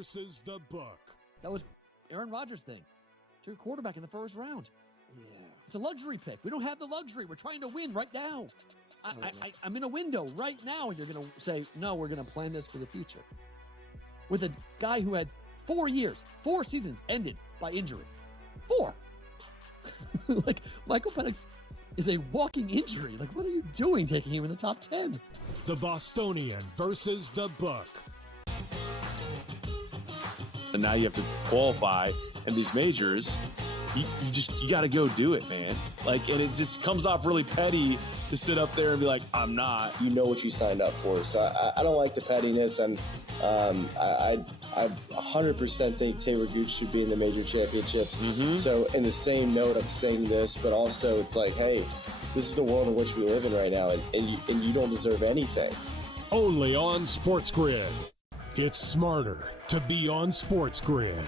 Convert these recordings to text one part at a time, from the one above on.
versus the book. That was Aaron Rodgers' thing. To your quarterback in the first round. Yeah. It's a luxury pick. We don't have the luxury. We're trying to win right now. I'm in a window right now, and you're going to say, no, we're going to plan this for the future. With a guy who had 4 years, 4 seasons ended by injury. 4. Like, Michael Penix is a walking injury. Like, what are you doing taking him in the top 10? The Bostonian versus the book. And now you have to qualify in these majors. You got to go do it, man. Like, and it just comes off really petty to sit up there and be like, I'm not. You know what you signed up for. So I don't like the pettiness. And I 100% think Taylor Gooch should be in the major championships. Mm-hmm. So in the same note, I'm saying this, but also it's like, hey, this is the world in which we live in right now, and you don't deserve anything. Only on SportsGrid. It's smarter to be on SportsGrid.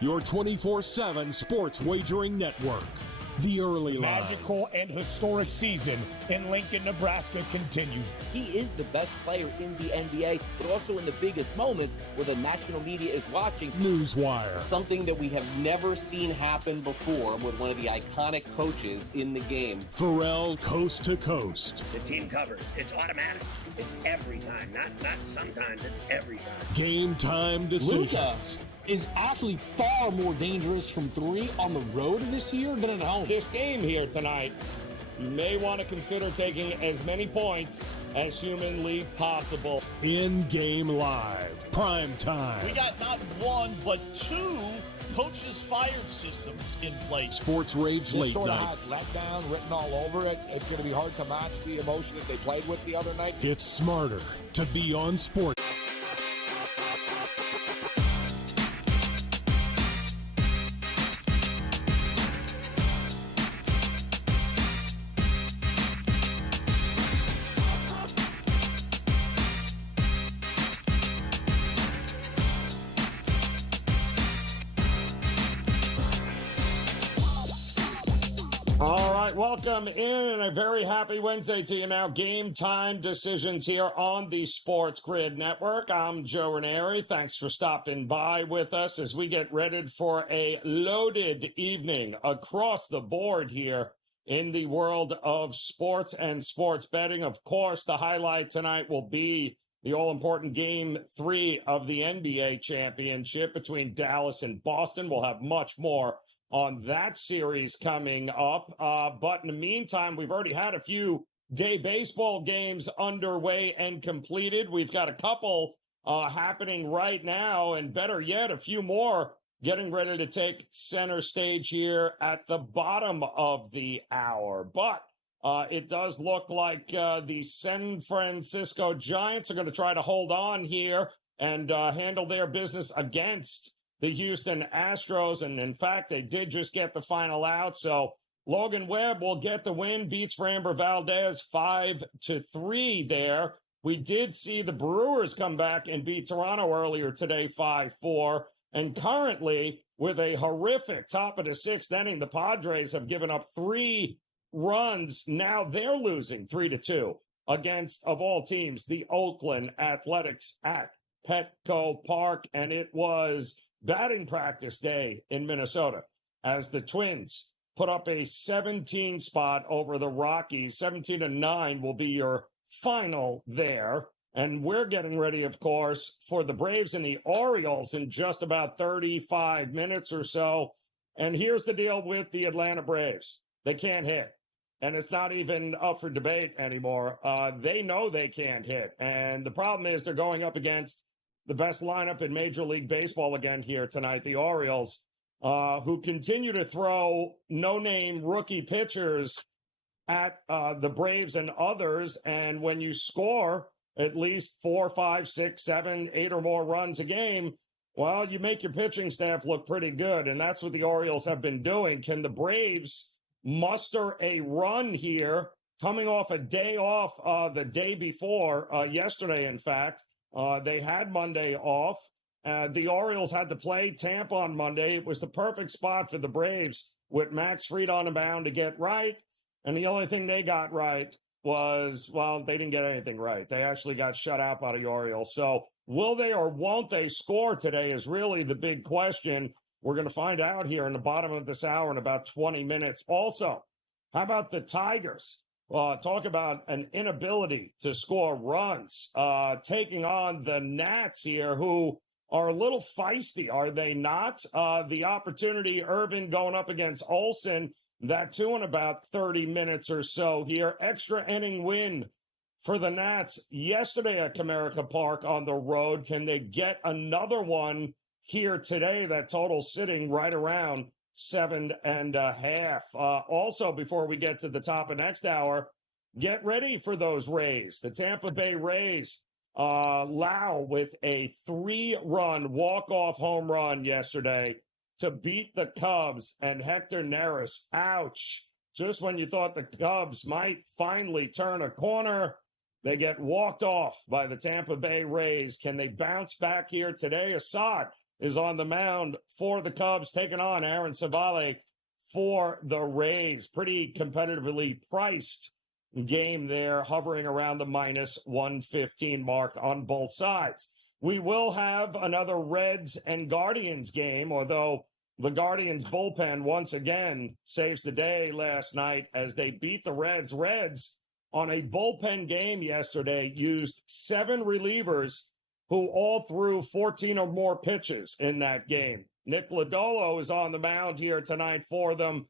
Your 24/7 sports wagering network. The early line. Magical and historic season in Lincoln, Nebraska continues. He is the best player in the NBA, but also in the biggest moments where the national media is watching. Newswire. Something that we have never seen happen before with one of the iconic coaches in the game. Pharrell Coast to Coast. The team covers. It's automatic. It's every time. Not sometimes. It's every time. Game time decisions. Luka is actually far more dangerous from 3 on the road this year than at home. This game here tonight, you may want to consider taking as many points as humanly possible. In-game live. Prime time. We got not 1, but 2 coaches fired systems in place. Sports Rage Late sort Night. of has letdown written all over it. It's going to be hard to match the emotion that they played with the other night. It's smarter to be on sport. All right, welcome in and a very happy Wednesday to you now. Game Time Decisions here on the Sports Grid Network. I'm Joe Raineri. Thanks for stopping by with us as we get ready for a loaded evening across the board here in the world of sports and sports betting. Of course, the highlight tonight will be the all-important Game 3 of the NBA championship between Dallas and Boston. We'll have much more on that series coming up. But in the meantime, we've already had a few day baseball games underway and completed. We've got a couple happening right now, and better yet, a few more getting ready to take center stage here at the bottom of the hour. But it does look like the San Francisco Giants are going to try to hold on here and handle their business against the Houston Astros, and in fact, they did just get the final out. So Logan Webb will get the win, beats Framber Valdez 5-3 there. We did see the Brewers come back and beat Toronto earlier today 5-4. And currently, with a horrific top of the 6th inning, the Padres have given up 3 runs. Now they're losing 3-2 against, of all teams, the Oakland Athletics at Petco Park. And it was batting practice day in Minnesota as the Twins put up a 17 spot over the Rockies. 17-9 will be your final there. And we're getting ready, of course, for the Braves and the Orioles in just about 35 minutes or so. And here's the deal with the Atlanta Braves. They can't hit. And it's not even up for debate anymore. They know they can't hit. And the problem is they're going up against the best lineup in Major League Baseball again here tonight, the Orioles, who continue to throw no-name rookie pitchers at the Braves and others. And when you score at least 4, 5, 6, 7, 8 or more runs a game, well, you make your pitching staff look pretty good. And that's what the Orioles have been doing. Can the Braves muster a run here coming off a day off the day before, yesterday, in fact? They had Monday off. The Orioles had to play Tampa on Monday. It was the perfect spot for the Braves with Max Fried on the mound to get right. And the only thing they got right was, well, they didn't get anything right. They actually got shut out by the Orioles. So Will they or won't they score today is really the big question. We're going to find out here in the bottom of this hour in about 20 minutes. Also, how about the Tigers? Talk about an inability to score runs, taking on the Nats here, who are a little feisty, are they not? The opportunity, Irvin going up against Olsen, that too in about 30 minutes or so here. Extra inning win for the Nats yesterday at Comerica Park on the road. Can they get another one here today? That total sitting right around 7.5. Also, before we get to the top of next hour, get ready for those Rays. The Tampa Bay Rays, Lau with a 3-run walk-off home run yesterday to beat the Cubs, and Hector Neris, ouch. Just when you thought the Cubs might finally turn a corner, they get walked off by the Tampa Bay Rays. Can they bounce back here today? Assad is on the mound for the Cubs, taking on Aaron Savale for the Rays. Pretty competitively priced game there, hovering around the minus 115 mark on both sides. We will have another Reds and Guardians game, although the Guardians bullpen once again saves the day last night as they beat the Reds. Reds on a bullpen game yesterday used 7 relievers who all threw 14 or more pitches in that game. Nick Lodolo is on the mound here tonight for them.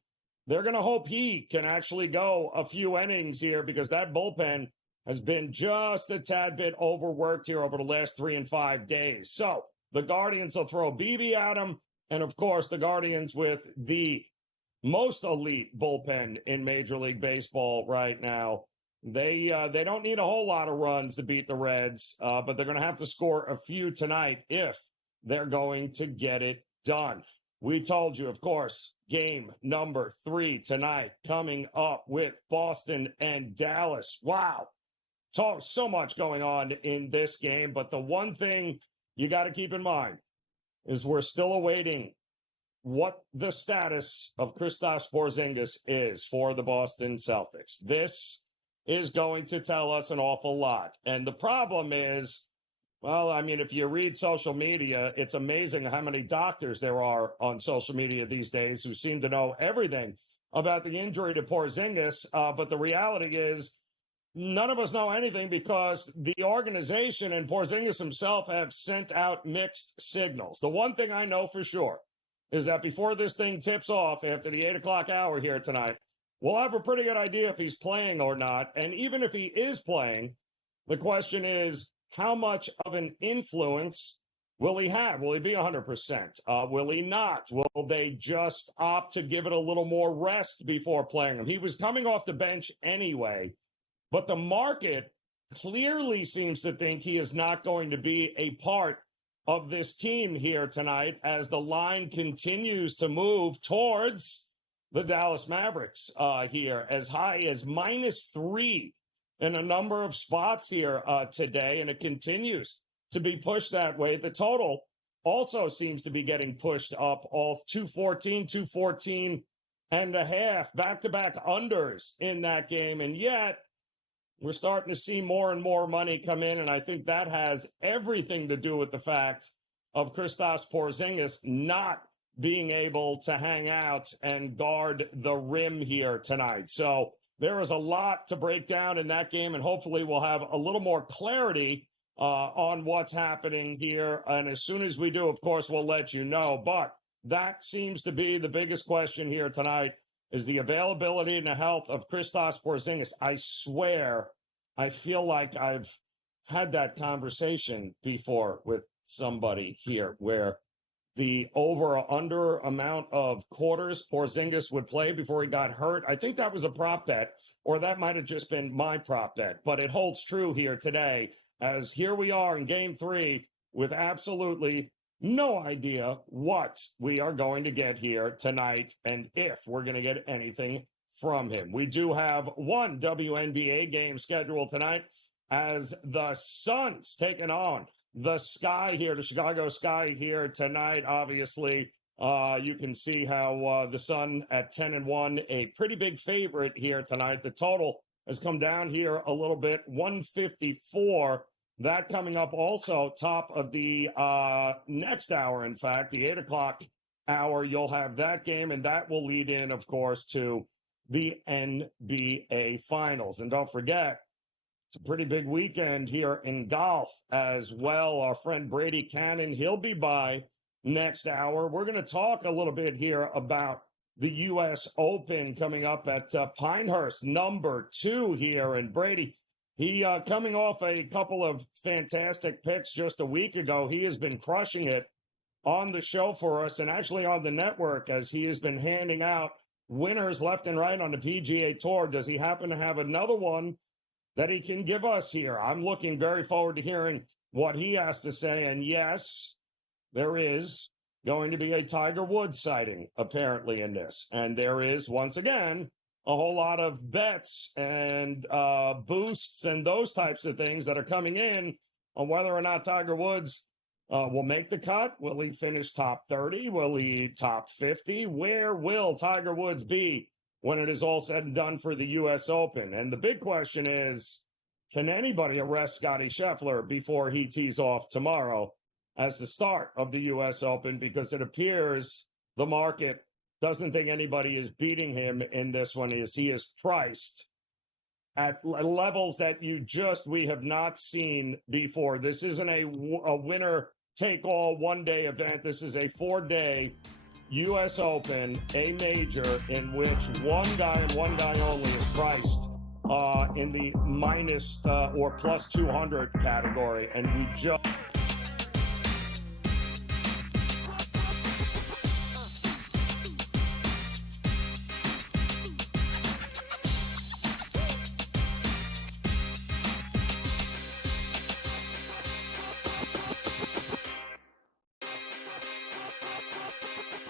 They're going to hope he can actually go a few innings here because that bullpen has been just a tad bit overworked here over the last 3 and 5 days. So the Guardians will throw BB at them. And, of course, the Guardians with the most elite bullpen in Major League Baseball right now. They don't need a whole lot of runs to beat the Reds, but they're going to have to score a few tonight if they're going to get it done. We told you, of course, game number 3 tonight coming up with Boston and Dallas. Wow. So much going on in this game, but the one thing you got to keep in mind is we're still awaiting what the status of Kristaps Porzingis is for the Boston Celtics. This is going to tell us an awful lot. And the problem is, well, I mean, if you read social media, it's amazing how many doctors there are on social media these days who seem to know everything about the injury to Porzingis. But the reality is none of us know anything because the organization and Porzingis himself have sent out mixed signals. The one thing I know for sure is that before this thing tips off after the 8 o'clock hour here tonight, we'll have a pretty good idea if he's playing or not. And even if he is playing, the question is, how much of an influence will he have? Will he be 100%? Will he not? Will they just opt to give it a little more rest before playing him? He was coming off the bench anyway, but the market clearly seems to think he is not going to be a part of this team here tonight as the line continues to move towards the Dallas Mavericks here, as high as -3 in a number of spots here today, and it continues to be pushed that way. The total also seems to be getting pushed up, all 214 and a half, back-to-back unders in that game, and yet we're starting to see more and more money come in, and I think that has everything to do with the fact of Kristaps Porzingis not being able to hang out and guard the rim here tonight. So there is a lot to break down in that game, and hopefully we'll have a little more clarity on what's happening here. And as soon as we do, of course, we'll let you know. But that seems to be the biggest question here tonight, is the availability and the health of Kristaps Porzingis. I swear, I feel like I've had that conversation before with somebody here where the over or under amount of quarters Porzingis would play before he got hurt. I think that was a prop bet, or that might have just been my prop bet. But it holds true here today, as here we are in game 3 with absolutely no idea what we are going to get here tonight and if we're going to get anything from him. We do have one WNBA game scheduled tonight as the Suns taking on the Sky here, the Chicago Sky here tonight. Obviously, you can see how the Sun at 10-1, a pretty big favorite here tonight. The total has come down here a little bit, 154 That coming up also top of the next hour, in fact, the 8 o'clock hour, you'll have that game, and that will lead in, of course, to the NBA Finals. And don't forget, it's a pretty big weekend here in golf as well. Our friend Brady Cannon, he'll be by next hour. We're going to talk a little bit here about the U.S. Open coming up at Pinehurst, number 2 here. And Brady, he coming off a couple of fantastic picks just a week ago. He has been crushing it on the show for us and actually on the network as he has been handing out winners left and right on the PGA Tour. Does he happen to have another one that he can give us here? I'm looking very forward to hearing what he has to say. And yes, there is going to be a Tiger Woods sighting apparently in this. And there is, once again, a whole lot of bets and boosts and those types of things that are coming in on whether or not Tiger Woods will make the cut. Will he finish top 30? Will he top 50? Where will Tiger Woods be when it is all said and done for the U.S. Open? And the big question is, can anybody arrest Scottie Scheffler before he tees off tomorrow as the start of the U.S. Open? Because it appears the market doesn't think anybody is beating him in this one. He is priced at levels that we have not seen before. This isn't a winner-take-all one-day event. This is a 4-day U.S. Open, a major in which one guy and one guy only is priced in the minus or plus 200 category. And we just...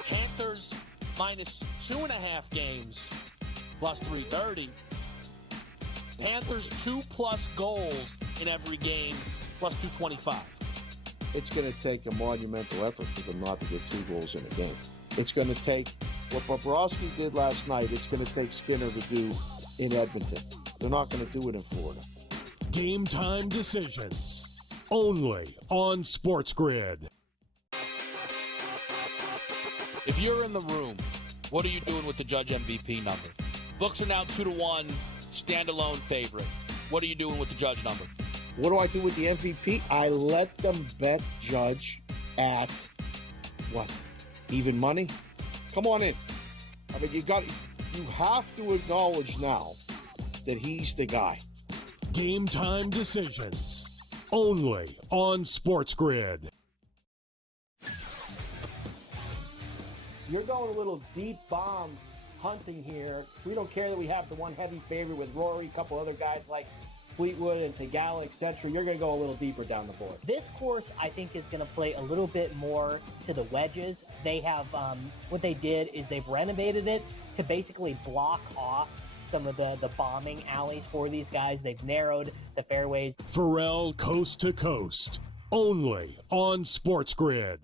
Panthers minus 2.5 games, plus 330. Panthers 2+ goals in every game, plus 225. It's going to take a monumental effort for them not to get 2 goals in a game. It's going to take what Bobrovsky did last night. It's going to take Skinner to do in Edmonton. They're not going to do it in Florida. Game Time Decisions, only on SportsGrid. If you're in the room, what are you doing with the Judge MVP number? Books are now 2-1, standalone favorite. What are you doing with the Judge number? What do I do with the MVP? I let them bet Judge at what? Even money? Come on in. I mean, you have to acknowledge now that he's the guy. Game Time Decisions, only on SportsGrid. You're going a little deep bomb hunting here. We don't care that we have the one heavy favorite with Rory, a couple other guys like Fleetwood and Tagala, etc. You're going to go a little deeper down the board. This course, I think, is going to play a little bit more to the wedges. They have, what they did is they've renovated it to basically block off some of the bombing alleys for these guys. They've narrowed the fairways. Pharrell Coast to Coast, only on SportsGrid.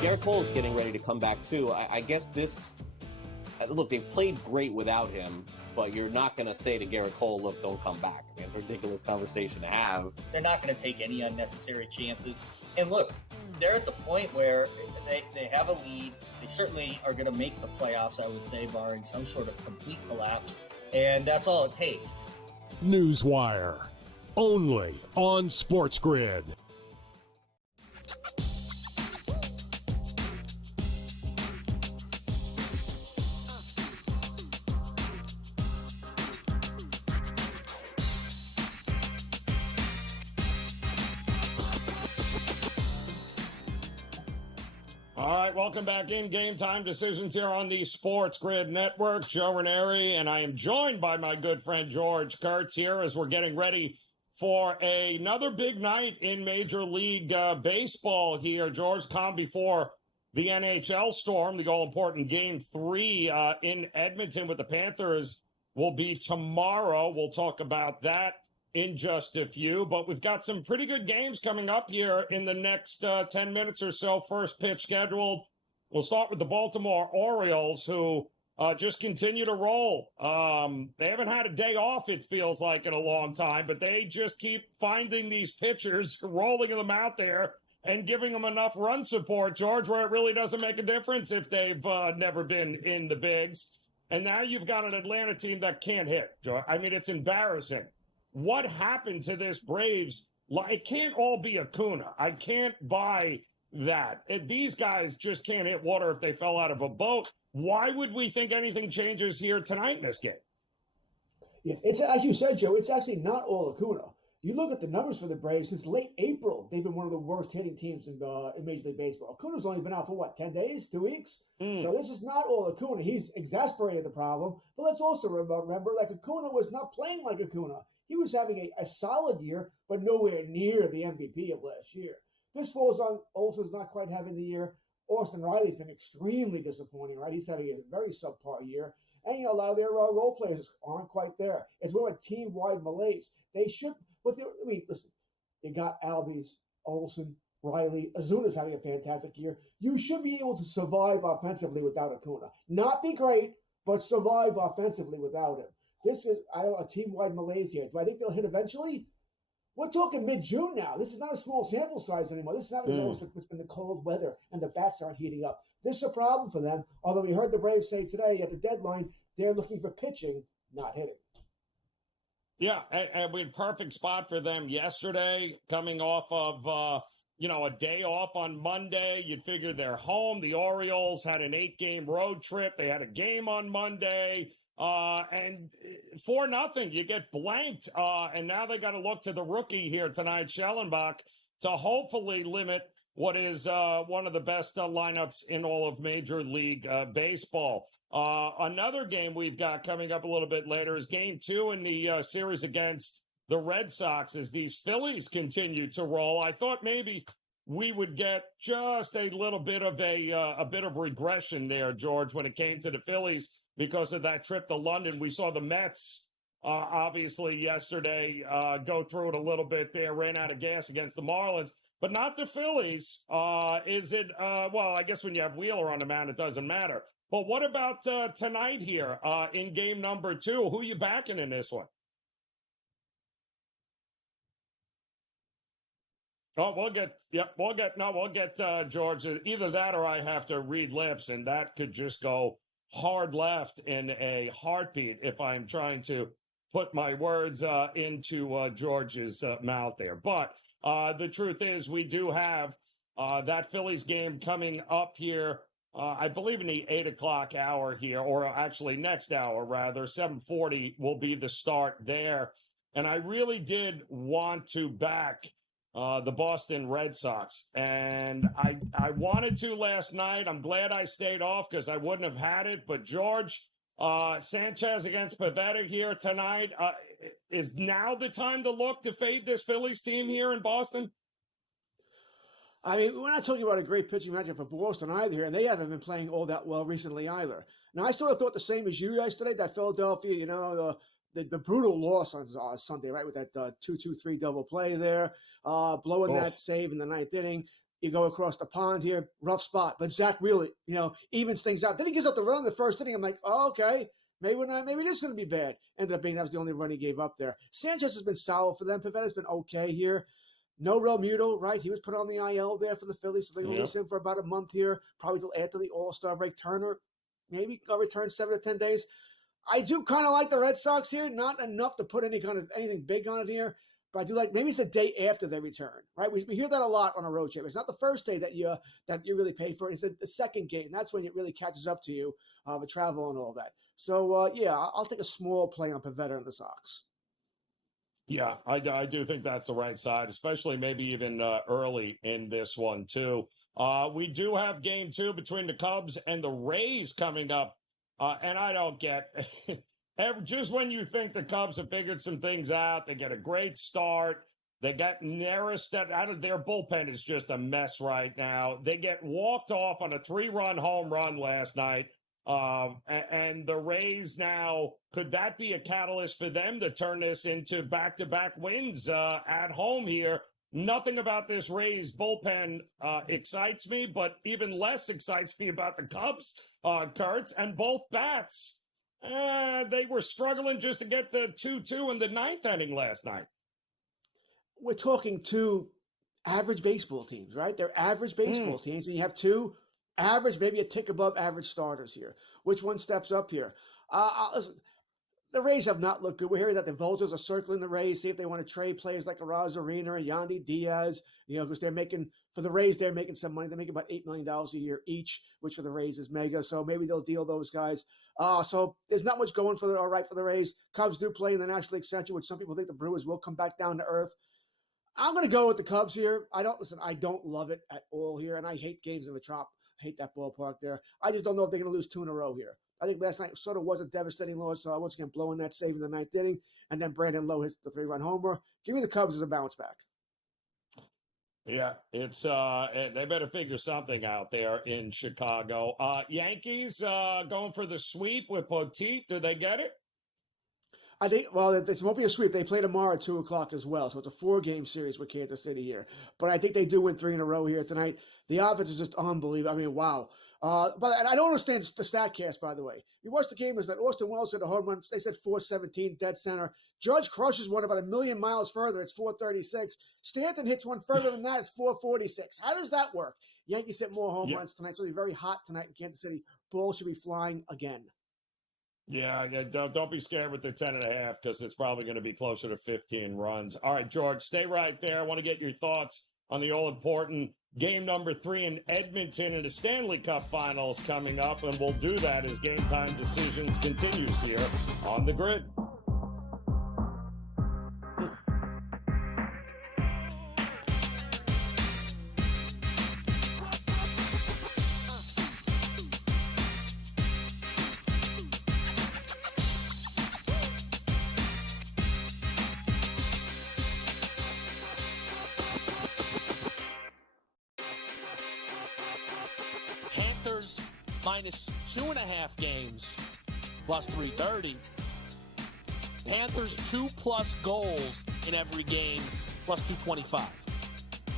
Garrett Cole's getting ready to come back, too. I guess this... Look, they've played great without him, but you're not going to say to Garrett Cole, look, don't come back. I mean, it's a ridiculous conversation to have. They're not going to take any unnecessary chances. And look, they're at the point where they have a lead. They certainly are going to make the playoffs, I would say, barring some sort of complete collapse. And that's all it takes. Newswire, only on SportsGrid. All right, welcome back in Game Time Decisions here on the SportsGrid Network. Joe Raineri, and I am joined by my good friend George Kurtz here as we're getting ready for another big night in Major League Baseball here. George, calm before the NHL storm. The all-important Game 3 in Edmonton with the Panthers will be tomorrow. We'll talk about that in just a few, but we've got some pretty good games coming up here in the next 10 minutes or so. First pitch scheduled. We'll start with the Baltimore Orioles, who just continue to roll. They haven't had a day off, it feels like, in a long time, but they just keep finding these pitchers, rolling them out there, and giving them enough run support, George, where it really doesn't make a difference if they've never been in the bigs. And now you've got an Atlanta team that can't hit, George. I mean, it's embarrassing. What happened to this Braves? It can't all be Acuna. I can't buy that. These guys just can't hit water if they fell out of a boat. Why would we think anything changes here tonight in this game? Yeah, it's as you said, Joe. It's actually not all Acuna. You look at the numbers for the Braves since late April. They've been one of the worst hitting teams in Major League Baseball. Acuna's only been out for what, 10 days, 2 weeks? So this is not all Acuna. He's exasperated the problem. But let's also remember, like, Acuna was not playing like Acuna. He was having a solid year, but nowhere near the MVP of last year. This falls on Olsen's not quite having the year. Austin Riley's been extremely disappointing, right? He's having a very subpar year. And a lot of their role players aren't quite there. It's more a team-wide malaise. They should, but I mean, listen, you got Albies, Olsen, Riley, Azuna's having a fantastic year. You should be able to survive offensively without Acuna. Not be great, but survive offensively without him. This is a team-wide malaise here. Do I think they'll hit eventually? We're talking mid-June now. This is not a small sample size anymore. This is not it's been the cold weather and the bats aren't heating up. This is a problem for them. Although we heard the Braves say today at the deadline, they're looking for pitching, not hitting. Yeah, and we had perfect spot for them yesterday, coming off of, a day off on Monday. You'd figure they're home. The Orioles had an 8-game road trip. They had a game on Monday. And 4-0, you get blanked. And now they got to look to the rookie here tonight, Schellenbach, to hopefully limit what is one of the best lineups in all of Major League Baseball. Another game we've got coming up a little bit later is Game 2 in the series against the Red Sox as these Phillies continue to roll. I thought maybe we would get just a little bit of a bit of regression there, George, when it came to the Phillies because of that trip to London. We saw the Mets, obviously, yesterday go through it a little bit there, ran out of gas against the Marlins. But not the Phillies. Is it, well, I guess when you have Wheeler on the mound, it doesn't matter. But what about tonight here in game number 2? Who are you backing in this one? Oh, we'll get George. Either that or I have to read lips, and that could just go hard left in a heartbeat if I'm trying to put my words into George's mouth there. But the truth is we do have that Phillies game coming up here, I believe in the 8 o'clock hour here, or actually next hour, rather. 7:40 will be the start there. And I really did want to back the Boston Red Sox. And I wanted to last night. I'm glad I stayed off because I wouldn't have had it. But, George, Sanchez against Pivetta here tonight. Is now the time to look to fade this Phillies team here in Boston? I mean, we're not talking about a great pitching matchup for Boston either here, and they haven't been playing all that well recently either. Now, I sort of thought the same as you yesterday, that Philadelphia, the brutal loss on Sunday, right, with that 2-2-3 double play there, blowing that save in the 9th inning. You go across the pond here, rough spot. But Zach really, evens things out. Then he gives up the run in the first inning. I'm like, oh, okay, maybe this is going to be bad. Ended up being that was the only run he gave up there. Sanchez has been solid for them. Pivetta's been okay here. No Real Muto, right? He was put on the IL there for the Phillies, so they will lose him for about a month here, probably till after the All-Star break. Turner, maybe I'll return 7 to 10 days. I do kind of like the Red Sox here. Not enough to put anything big on it here, but I do like maybe it's the day after they return, right? We hear that a lot on a road trip. It's not the first day that you really pay for it. It's the second game. That's when it really catches up to you, the travel and all that. So, I'll take a small play on Pivetta and the Sox. Yeah, I do think that's the right side, especially maybe even early in this one, too. We do have game 2 between the Cubs and the Rays coming up. And I don't get just when you think the Cubs have figured some things out, they get a great start. They got Neris out of their bullpen is just a mess right now. They get walked off on a 3-run home run last night. And the Rays now, could that be a catalyst for them to turn this into back-to-back wins at home here? Nothing about this Rays bullpen excites me, but even less excites me about the Cubs Kurtz, and both bats. They were struggling just to get to 2-2 in the ninth inning last night. We're talking two average baseball teams, right? They're average baseball teams, and you have two average, maybe a tick above average starters here. Which one steps up here? Listen, the Rays have not looked good. We're hearing that the Vultures are circling the Rays, see if they want to trade players like Joe Raineri and Yandy Diaz, because they're making, for the Rays, they're making some money. They're making about $8 million a year each, which for the Rays is mega. So maybe they'll deal those guys. So there's not much going for all right for the Rays. Cubs do play in the National League Central, which some people think the Brewers will come back down to earth. I'm going to go with the Cubs here. I don't love it at all here, and I hate games in the Trop. I hate that ballpark there. I just don't know if they're going to lose two in a row here. I think last night sort of was a devastating loss, so once again blowing that save in the ninth inning, and then Brandon Lowe hits the 3-run homer. Give me the Cubs as a bounce back. Yeah, it's they better figure something out there in Chicago. Yankees going for the sweep with Poteet. Do they get it? I think, well, it won't be a sweep. They play tomorrow at 2 o'clock as well, so it's a 4-game series with Kansas City here. But I think they do win 3 in a row here tonight. The offense is just unbelievable. I mean, wow. But I don't understand the StatCast, by the way. You watch the game, is that Austin Wells hit a home run. They said 417, dead center. Judge crushes one about 1,000,000 miles further. It's 436. Stanton hits one further than that. It's 446. How does that work? Yankees hit more home runs tonight. So it'll be very hot tonight in Kansas City. Ball should be flying again. Yeah, don't be scared with the 10.5 because it's probably going to be closer to 15 runs. All right, George, stay right there. I want to get your thoughts on the all-important game number 3 in Edmonton in the Stanley Cup Finals coming up, and we'll do that as Game Time Decisions continues here on the Grid. Panthers minus 2.5 games, plus 330. Panthers 2+ goals in every game, plus 225.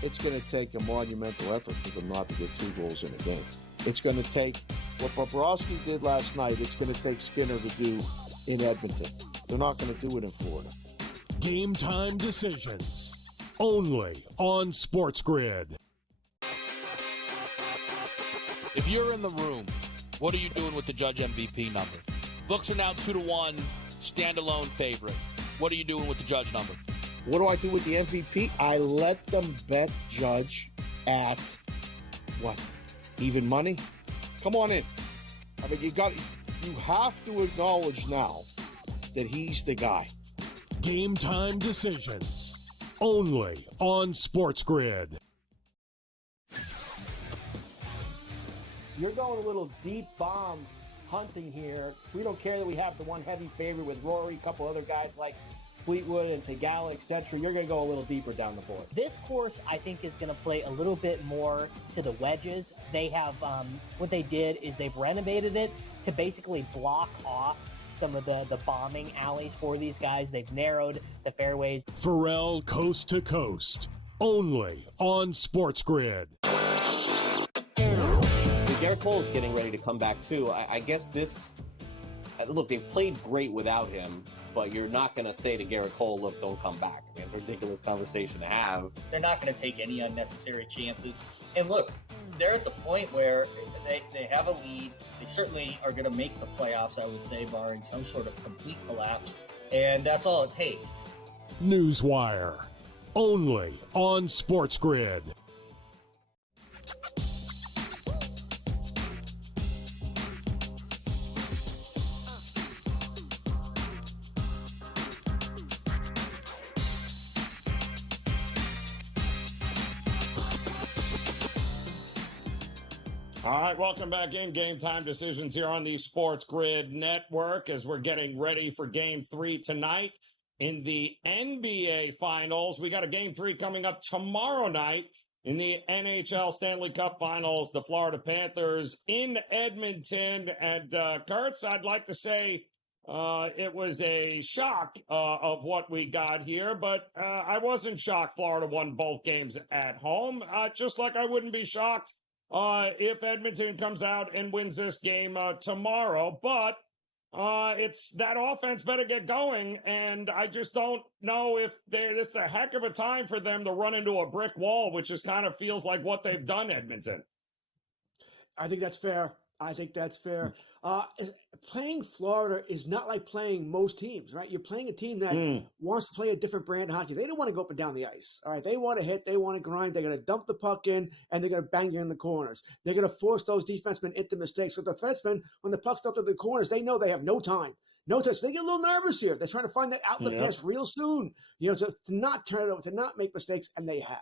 It's going to take a monumental effort for them not to get 2 goals in a game. It's going to take what Bobrovsky did last night. It's going to take Skinner to do in Edmonton. They're not going to do it in Florida. Game Time Decisions, only on SportsGrid. If you're in the room, what are you doing with the Judge MVP number? Books are now 2-1, standalone favorite. What are you doing with the Judge number? What do I do with the MVP? I let them bet Judge at what? Even money? Come on in. I mean, you have to acknowledge now that he's the guy. Game Time Decisions, only on SportsGrid. You're going a little deep bomb hunting here. We don't care that we have the one heavy favorite with Rory, a couple other guys like Fleetwood and Tagala, etc. You're going to go a little deeper down the board. This course, I think, is going to play a little bit more to the wedges. They have, what they did is they've renovated it to basically block off some of the bombing alleys for these guys. They've narrowed the fairways. Pharrell Coast to Coast, only on SportsGrid. Garrett Cole's getting ready to come back too. I guess this. Look, they've played great without him, but you're not going to say to Garrett Cole, "Look, don't come back." I mean, it's a ridiculous conversation to have. They're not going to take any unnecessary chances. And look, they're at the point where they have a lead. They certainly are going to make the playoffs, I would say, barring some sort of complete collapse. And that's all it takes. Newswire, only on SportsGrid. All right, welcome back in Game Time Decisions here on the SportsGrid Network as we're getting ready for Game 3 tonight in the NBA Finals. We got a Game 3 coming up tomorrow night in the NHL Stanley Cup Finals. The Florida Panthers in Edmonton. And, Kurtz, I'd like to say it was a shock of what we got here, but I wasn't shocked Florida won both games at home, just like I wouldn't be shocked if Edmonton comes out and wins this game tomorrow. But it's that offense better get going, and I just don't know if this is a heck of a time for them to run into a brick wall, which just kind of feels like what they've done, Edmonton. I think that's fair. Playing Florida is not like playing most teams, right? You're playing a team that wants to play a different brand of hockey. They don't want to go up and down the ice, all right? They want to hit, they want to grind. They're going to dump the puck in, and they're going to bang you in the corners. They're going to force those defensemen into mistakes. With the defensemen, when the puck's dumped into the corners, they know they have no time. No touch. They get a little nervous here. They're trying to find that outlet pass real soon, to not turn it over, to not make mistakes, and they have.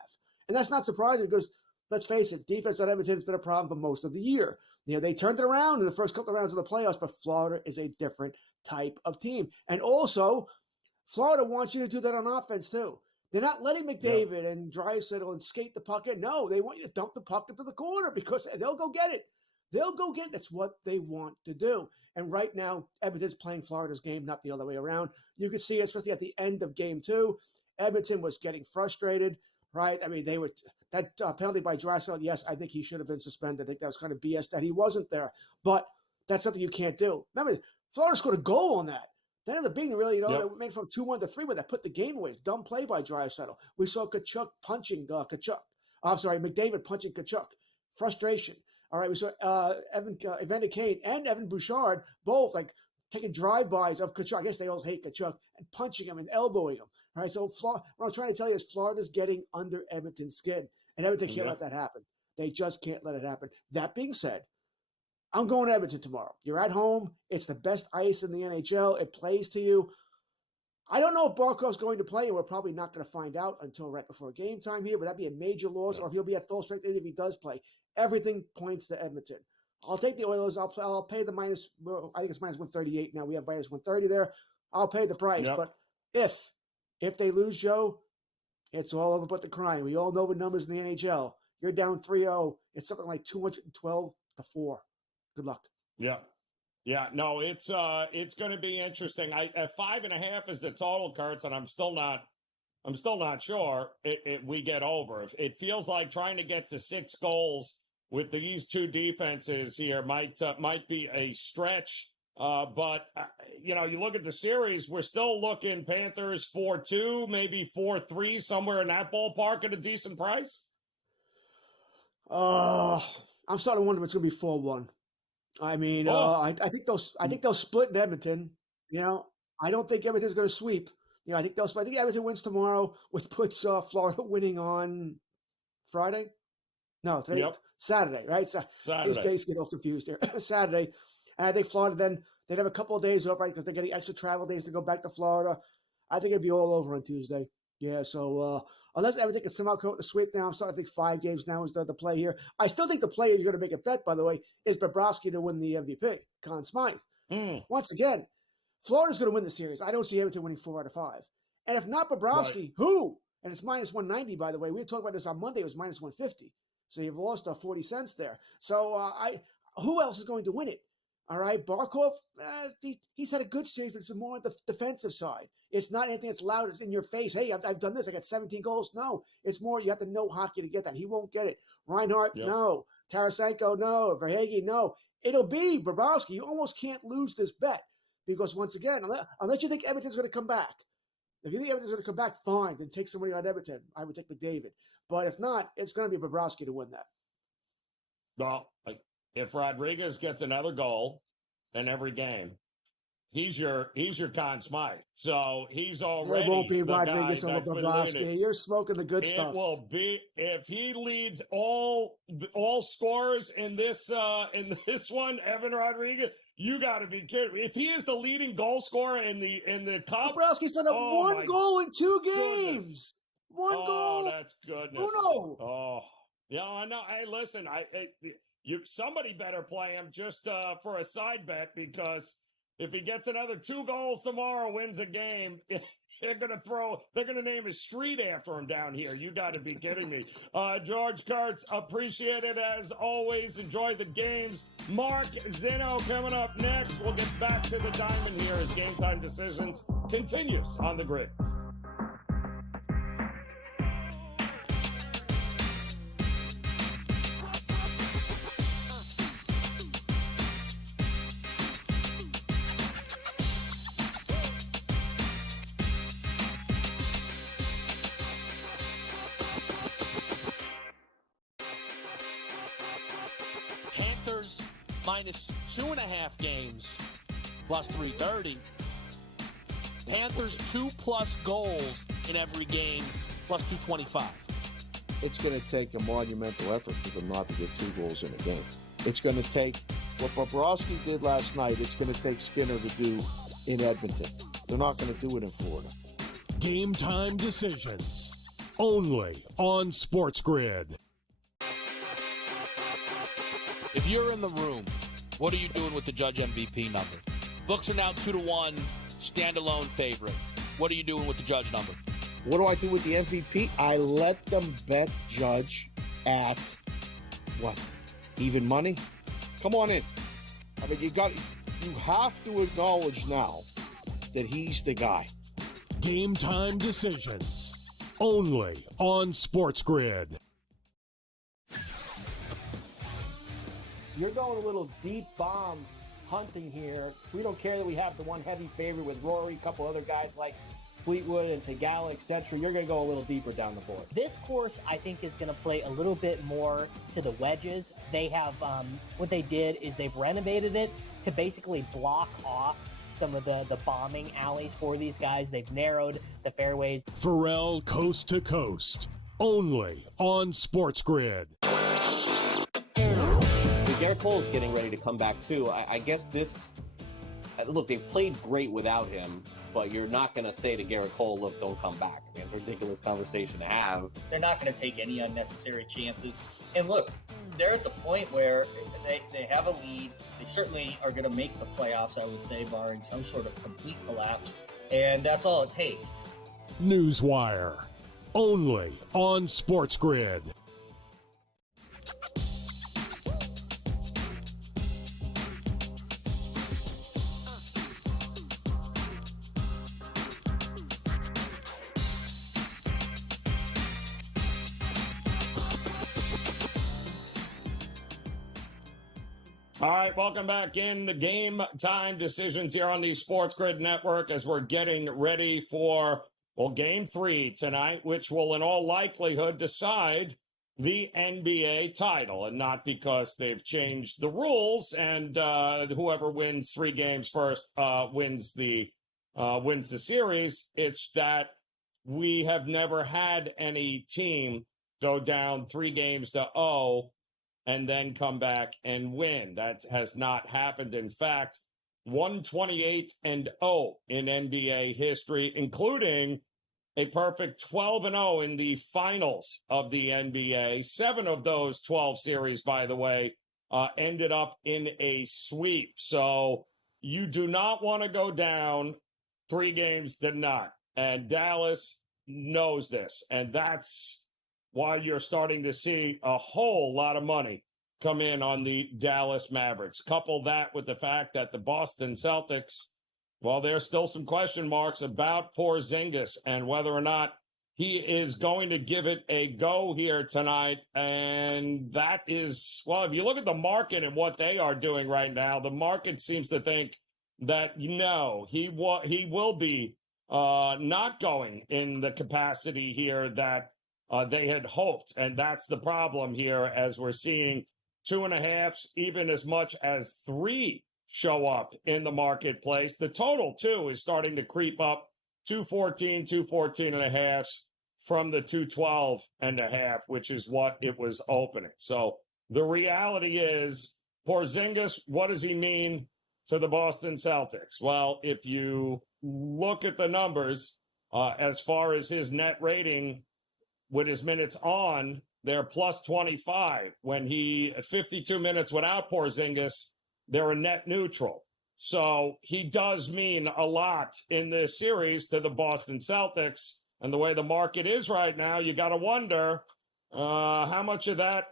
And that's not surprising because, let's face it, defense on Edmonton has been a problem for most of the year. They turned it around in the first couple of rounds of the playoffs, but Florida is a different type of team. And also, Florida wants you to do that on offense, too. They're not letting McDavid and Draisaitl and skate the puck in. No, they want you to dump the puck into the corner because they'll go get it. That's what they want to do. And right now, Edmonton's playing Florida's game, not the other way around. You could see, especially at the end of game 2, Edmonton was getting frustrated. Right? I mean, they were that penalty by Draisaitl. Yes, I think he should have been suspended. I think that was kind of BS that he wasn't there. But that's something you can't do. Remember, Florida scored a goal on that. Then in the beginning, really, they made from 2-1 to 3-1. That put the game away. It's dumb play by Draisaitl. We saw Tkachuk punching McDavid punching Tkachuk. Frustration. All right, we saw Evander Kane and Evan Bouchard both taking drive-bys of Tkachuk. I guess they all hate Tkachuk and punching him and elbowing him. All right, so what I'm trying to tell you is Florida's getting under Edmonton's skin, and Edmonton can't let that happen. They just can't let it happen. That being said, I'm going to Edmonton tomorrow. You're at home. It's the best ice in the NHL. It plays to you. I don't know if Barkov's going to play, and we're probably not going to find out until right before game time here, but that'd be a major loss, or if he'll be at full strength, even if he does play. Everything points to Edmonton. I'll take the Oilers. I'll pay the minus, I think it's minus 138 now. We have minus 130 there. I'll pay the price. But if they lose, Joe, it's all over but the crying. We all know the numbers in the NHL. You're down 3-0. It's something like 212-4. Good luck. Yeah. No, it's going to be interesting. At 5.5 is the total, Kurtz, and I'm still not sure we get over. It feels like trying to get to 6 goals with these two defenses here might be a stretch. But you look at the series, we're still looking Panthers 4-2, maybe 4-3, somewhere in that ballpark at a decent price. I'm starting to wonder if it's going to be 4-1. I mean, I think they'll split in Edmonton. I don't think Edmonton's going to sweep. I think Edmonton wins tomorrow, which puts Florida winning on Friday. No, today, Saturday, right? Saturday. These days get all confused here. Saturday. And I think Florida then they'd have a couple of days off, right? Because they're getting extra travel days to go back to Florida. I think it'd be all over on Tuesday. Yeah, so unless everything can somehow come with the sweep now, I'm starting to think 5 games now is the play here. I still think the play you're going to make a bet, by the way, is Bobrovsky to win the MVP, Conn Smythe. Once again, Florida's going to win the series. I don't see Edmonton winning 4 out of 5. And if not Bobrovsky, who? And it's minus 190, by the way. We were talking about this on Monday. It was minus 150. So you've lost 40 cents there. So who else is going to win it? All right, Barkov, he's had a good series, but it's been more on the defensive side. It's not anything that's loud. It's in your face. Hey, I've done this. I got 17 goals. No, it's more you have to know hockey to get that. He won't get it. Reinhart, no. Tarasenko, no. Verhaeghe, no. It'll be Bobrovsky. You almost can't lose this bet because, once again, unless you think Edmonton's going to come back. If you think Edmonton's going to come back, fine. Then take somebody on Edmonton. I would take McDavid. But if not, it's going to be Bobrovsky to win that. Well, if Rodriguez gets another goal in every game, he's your Conn Smythe. So he's already. It won't be Rodriguez over Bobrovsky. You're smoking the good stuff. It will be if he leads all scorers in this one. Evan Rodriguez, you got to be kidding me. If he is the leading goal scorer in the cup, Bobrovsky's done one goal in 2 games. Goodness. One goal. Oh, that's goodness. Uno. Oh, yeah. I know. Hey, listen, somebody better play him just for a side bet, because if he gets another 2 goals tomorrow, wins a game, they're gonna name a street after him down here. You got to be kidding me. George Kurtz, appreciate it as always. Enjoy the games. Mark Zinno coming up next. We'll get back to the diamond here as Game Time Decisions continues on the grid. minus 2.5 games, plus 330. Panthers 2+ goals in every game, plus 225. It's going to take a monumental effort for them not to get 2 goals in a game. It's going to take what Bobrovsky did last night. It's going to take Skinner to do in Edmonton. They're not going to do it in Florida. Game Time Decisions, only on SportsGrid. If you're in the room, what are you doing with the Judge MVP number? Books are now 2-1, standalone favorite. What are you doing with the Judge number? What do I do with the MVP? I let them bet Judge at what? Even money? Come on in. I mean, you have to acknowledge now that he's the guy. Game Time Decisions, only on SportsGrid. You're going a little deep bomb hunting here. We don't care that we have the one heavy favorite with Rory, a couple other guys like Fleetwood and Tagala, etc. You're going to go a little deeper down the board. This course, I think, is going to play a little bit more to the wedges. They have, what they did is they've renovated it to basically block off some of the bombing alleys for these guys. They've narrowed the fairways. Pharrell Coast to Coast, only on SportsGrid. Garrett Cole's getting ready to come back too. I guess this. Look, they've played great without him, but you're not going to say to Garrett Cole, "Look, don't come back." I mean, it's a ridiculous conversation to have. They're not going to take any unnecessary chances. And look, they're at the point where they have a lead. They certainly are going to make the playoffs, I would say, barring some sort of complete collapse. And that's all it takes. Newswire, only on SportsGrid. All right, welcome back in the Game Time Decisions here on the SportsGrid Network as we're getting ready for, Game 3 tonight, which will in all likelihood decide the NBA title, and not because they've changed the rules and whoever wins 3 games first wins the series. It's that we have never had any team go down 3-0 and then come back and win. That has not happened. In fact, 128-0 in NBA history, including a perfect 12-0 in the finals of the NBA. 7 of those 12 series, by the way, ended up in a sweep. So you do not want to go down 3-0. And Dallas knows this. And that's why you're starting to see a whole lot of money come in on the Dallas Mavericks. Couple that with the fact that the Boston Celtics, well, there's still some question marks about Porzingis and whether or not he is going to give it a go here tonight. And that is, well, if you look at the market and what they are doing right now, the market seems to think that, he will be not going in the capacity here that they had hoped. And that's the problem here, as we're seeing 2.5s, even as much as 3 show up in the marketplace. The total, too, is starting to creep up 214.5 from the 212.5, which is what it was opening. So the reality is, Porzingis, what does he mean to the Boston Celtics? Well, if you look at the numbers, as far as his net rating with his minutes on, they're plus 25. When 52 minutes without Porzingis, they're a net neutral. So he does mean a lot in this series to the Boston Celtics. And the way the market is right now, you got to wonder how much of that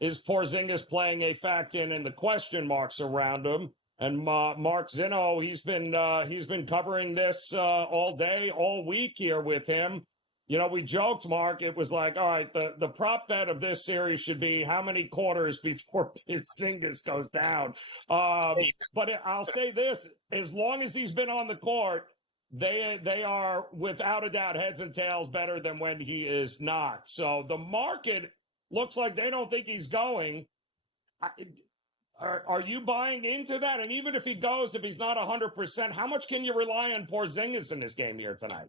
is Porzingis playing a fact in and the question marks around him. And Mark Zinno, he's been covering this all day, all week here with him. We joked, Mark, it was like, all right, the prop bet of this series should be how many quarters before Porzingis goes down. But I'll say this, as long as he's been on the court, they are without a doubt heads and tails better than when he is not. So the market looks like they don't think he's going. Are you buying into that? And even if he goes, if he's not 100%, how much can you rely on Porzingis in this game here tonight?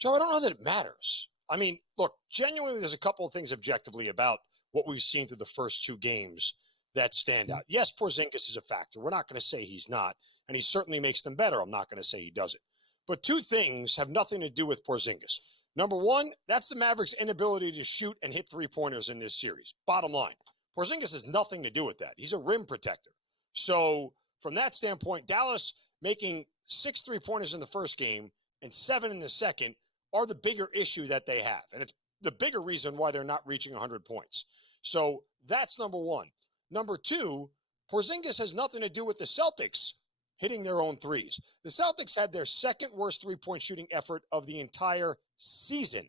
Joe, I don't know that it matters. I mean, look, genuinely, there's a couple of things objectively about what we've seen through the first two games that stand out. Yes, Porzingis is a factor. We're not going to say he's not, and he certainly makes them better. I'm not going to say he doesn't. But two things have nothing to do with Porzingis. Number one, that's the Mavericks' inability to shoot and hit three-pointers in this series. Bottom line, Porzingis has nothing to do with that. He's a rim protector. So from that standpoint, Dallas making 6 3-pointers in the first game and 7 in the second are the bigger issue that they have. And it's the bigger reason why they're not reaching 100 points. So that's number one. Number two, Porzingis has nothing to do with the Celtics hitting their own threes. The Celtics had their second worst three-point shooting effort of the entire season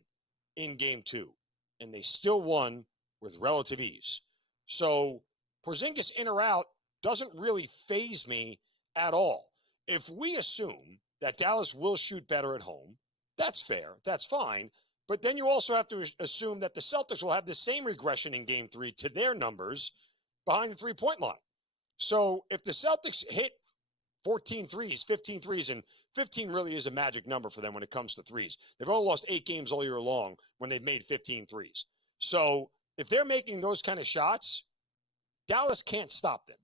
in Game 2, and they still won with relative ease. So Porzingis in or out doesn't really faze me at all. If we assume that Dallas will shoot better at home, that's fair. That's fine. But then you also have to assume that the Celtics will have the same regression in Game 3 to their numbers behind the three-point line. So if the Celtics hit 14 threes, 15 threes, and 15 really is a magic number for them when it comes to threes. They've only lost 8 games all year long when they've made 15 threes. So if they're making those kind of shots, Dallas can't stop them.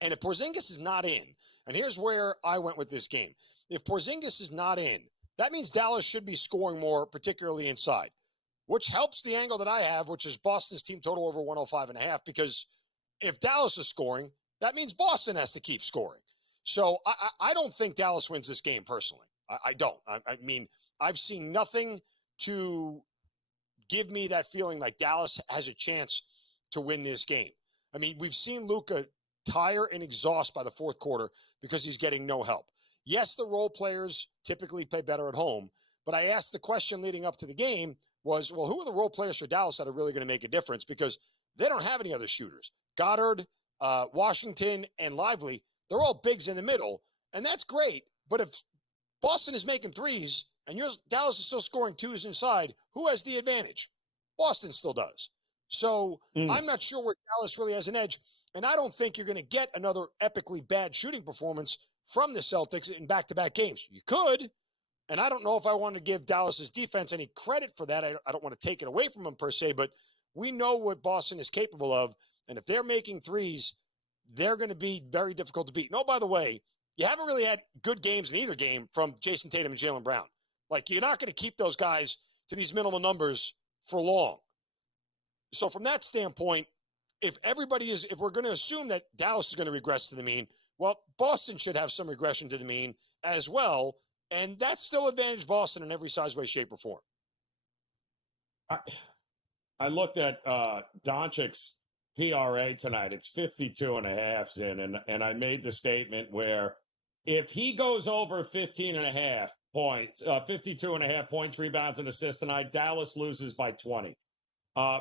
And if Porzingis is not in, and here's where I went with this game. If Porzingis is not in, that means Dallas should be scoring more, particularly inside, which helps the angle that I have, which is Boston's team total over 105.5, because if Dallas is scoring, that means Boston has to keep scoring. So I don't think Dallas wins this game personally. I don't. I mean, I've seen nothing to give me that feeling like Dallas has a chance to win this game. I mean, we've seen Luka tire and exhaust by the fourth quarter because he's getting no help. Yes, the role players typically play better at home, but I asked the question leading up to the game was, well, who are the role players for Dallas that are really going to make a difference? Because they don't have any other shooters. Goddard, Washington, and Lively, they're all bigs in the middle, and that's great. But if Boston is making threes and Dallas is still scoring twos inside, who has the advantage? Boston still does. So I'm not sure where Dallas really has an edge, and I don't think you're going to get another epically bad shooting performance from the Celtics in back-to-back games. You could, and I don't know if I want to give Dallas's defense any credit for that. I don't want to take it away from them per se, but we know what Boston is capable of, and if they're making threes, they're going to be very difficult to beat. No, by the way, you haven't really had good games in either game from Jason Tatum and Jaylen Brown. Like, you're not going to keep those guys to these minimal numbers for long. So from that standpoint, if we're going to assume that Dallas is going to regress to the mean, well, Boston should have some regression to the mean as well, and that's still advantage Boston in every size, way, shape, or form. I looked at Doncic's PRA tonight. It's 52.5 and I made the statement where if he goes over 15.5 points, 52.5 points, rebounds, and assists tonight, Dallas loses by 20.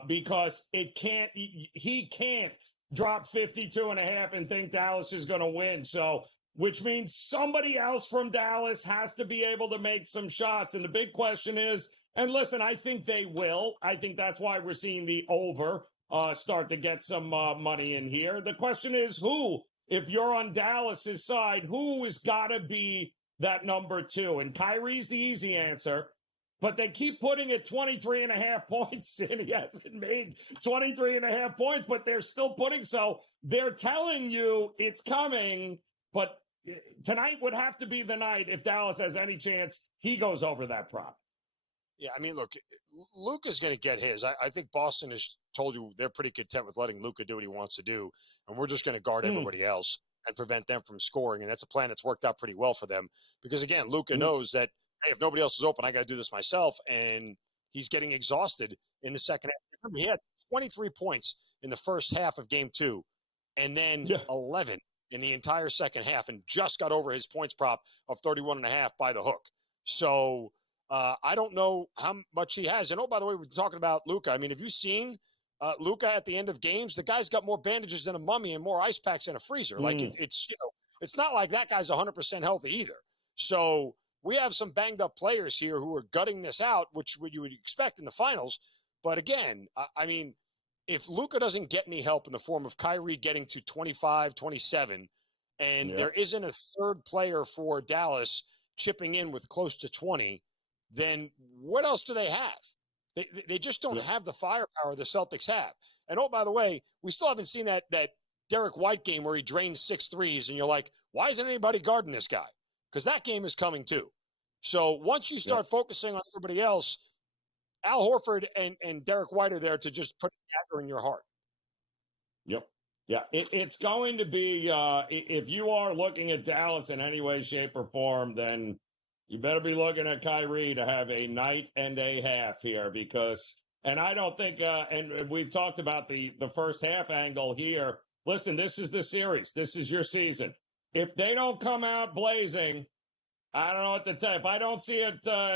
Because he can't drop 52.5 and think Dallas is going to win. So, which means somebody else from Dallas has to be able to make some shots. And the big question is, and listen, I think they will. I think that's why we're seeing the over start to get some money in here. The question is who, if you're on Dallas's side, who has got to be that number 2? And Kyrie's the easy answer. But they keep putting at 23.5 points, and he hasn't made 23.5 points, but they're still putting. So they're telling you it's coming, but tonight would have to be the night if Dallas has any chance he goes over that prop. Yeah, I mean, look, Luka's going to get his. I think Boston has told you they're pretty content with letting Luka do what he wants to do, and we're just going to guard everybody else and prevent them from scoring. And that's a plan that's worked out pretty well for them because, again, Luka knows that, hey, if nobody else is open, I got to do this myself. And he's getting exhausted in the second half. Remember, he had 23 points in the first half of Game 2 and then 11 in the entire second half and just got over his points prop of 31.5 by the hook. So I don't know how much he has. And, oh, by the way, we're talking about Luka. I mean, have you seen Luka at the end of games? The guy's got more bandages than a mummy and more ice packs than a freezer. Like, it's not like that guy's 100% healthy either. So we have some banged up players here who are gutting this out, which you would expect in the finals. But again, I mean, if Luka doesn't get any help in the form of Kyrie getting to 25, 27, and there isn't a third player for Dallas chipping in with close to 20, then what else do they have? They just don't have the firepower the Celtics have. And, oh, by the way, we still haven't seen that Derek White game where he drained 6 threes, and you're like, why isn't anybody guarding this guy? Because that game is coming too. So once you start focusing on everybody else, Al Horford and Derek White are there to just put a dagger in your heart. Yep. Yeah, it's going to be, if you are looking at Dallas in any way, shape, or form, then you better be looking at Kyrie to have a night and a half here because, and I don't think, and we've talked about the first half angle here. Listen, this is the series. This is your season. If they don't come out blazing, I don't know what to tell you. If I don't see it,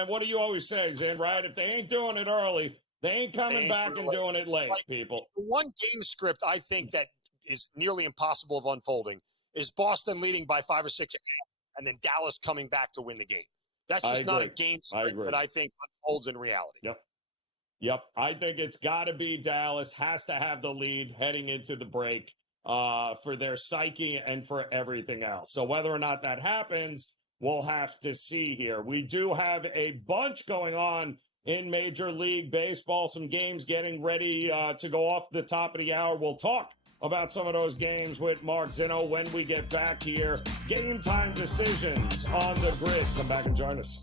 what do you always say, Zin, right? If they ain't doing it early, they ain't coming back and doing it late, people. The one game script I think that is nearly impossible of unfolding is Boston leading by 5 or 6 and then Dallas coming back to win the game. That's just not a game script that I think unfolds in reality. Yep. I think it's got to be Dallas, has to have the lead heading into the break for their psyche and for everything else. So whether or not that happens, we'll have to see here. We do have a bunch going on in Major League Baseball, some games getting ready to go off the top of the hour. We'll talk about some of those games with Mark Zinno when we get back here. Game Time Decisions on the Grid. Come back and join us.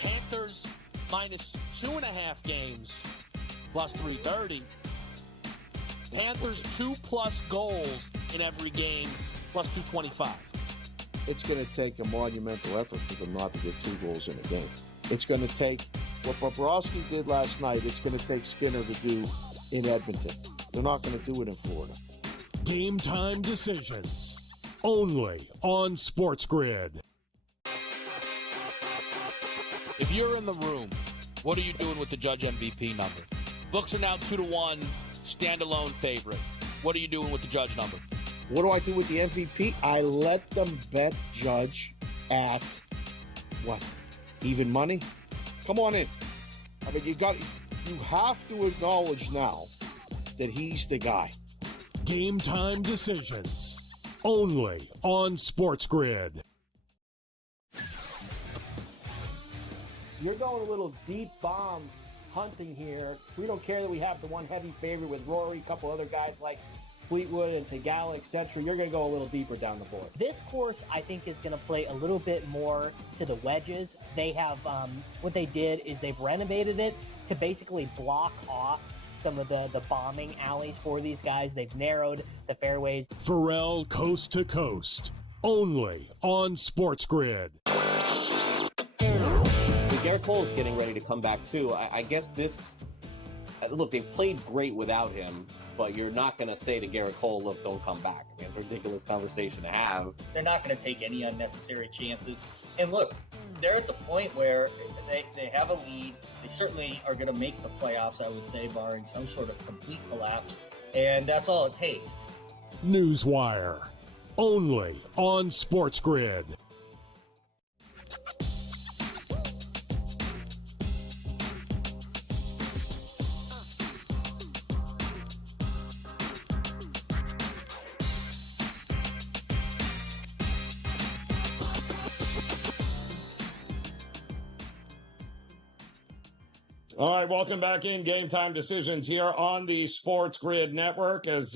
Panthers minus 2.5 games, plus 330. Panthers 2+ goals in every game, plus 225. It's going to take a monumental effort for them not to get 2 goals in a game. It's going to take what Bobrovsky did last night. It's going to take Skinner to do in Edmonton. They're not going to do it in Florida. Game Time Decisions, only on SportsGrid. If you're in the room, what are you doing with the Judge MVP number? Books are now 2-1, standalone favorite. What are you doing with the Judge number? What do I do with the MVP? I let them bet Judge at what? Even money? Come on in. I mean, you have to acknowledge now that he's the guy. Game Time Decisions, only on SportsGrid. You're going a little deep bomb hunting here. We don't care that we have the one heavy favorite with Rory, a couple other guys like Fleetwood and Tagala, etc. You're going to go a little deeper down the board. This course, I think, is going to play a little bit more to the wedges. They have, what they did is they've renovated it to basically block off some of the bombing alleys for these guys. They've narrowed the fairways. Pharrell Coast to Coast, only on SportsGrid. Garrett Cole's getting ready to come back too. I guess this. Look, they've played great without him, but you're not going to say to Garrett Cole, "Look, don't come back." I mean, it's a ridiculous conversation to have. They're not going to take any unnecessary chances. And look, they're at the point where they have a lead. They certainly are going to make the playoffs, I would say, barring some sort of complete collapse. And that's all it takes. Newswire, only on SportsGrid. All right, welcome back in Game Time Decisions here on the SportsGrid Network as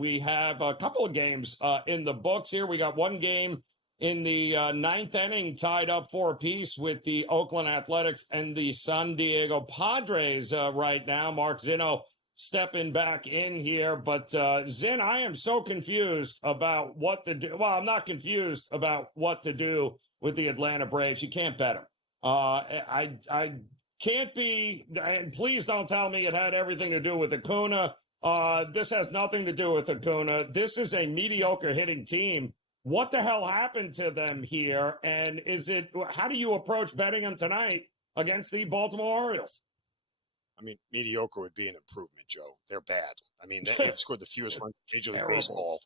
we have a couple of games in the books here. We got one game in the ninth inning tied up 4 apiece with the Oakland Athletics and the San Diego Padres right now. Mark Zinno stepping back in here. But, Zin, I am so confused about what to do. Well, I'm not confused about what to do with the Atlanta Braves. You can't bet them. I can't be, and please don't tell me it had everything to do with Acuna. This has nothing to do with Acuna. This is a mediocre hitting team What the hell happened to them here? And how do you approach betting them tonight against the Baltimore Orioles? I mean, mediocre would be an improvement, Joe. They're bad. I mean, they've scored the fewest runs in Major League Baseball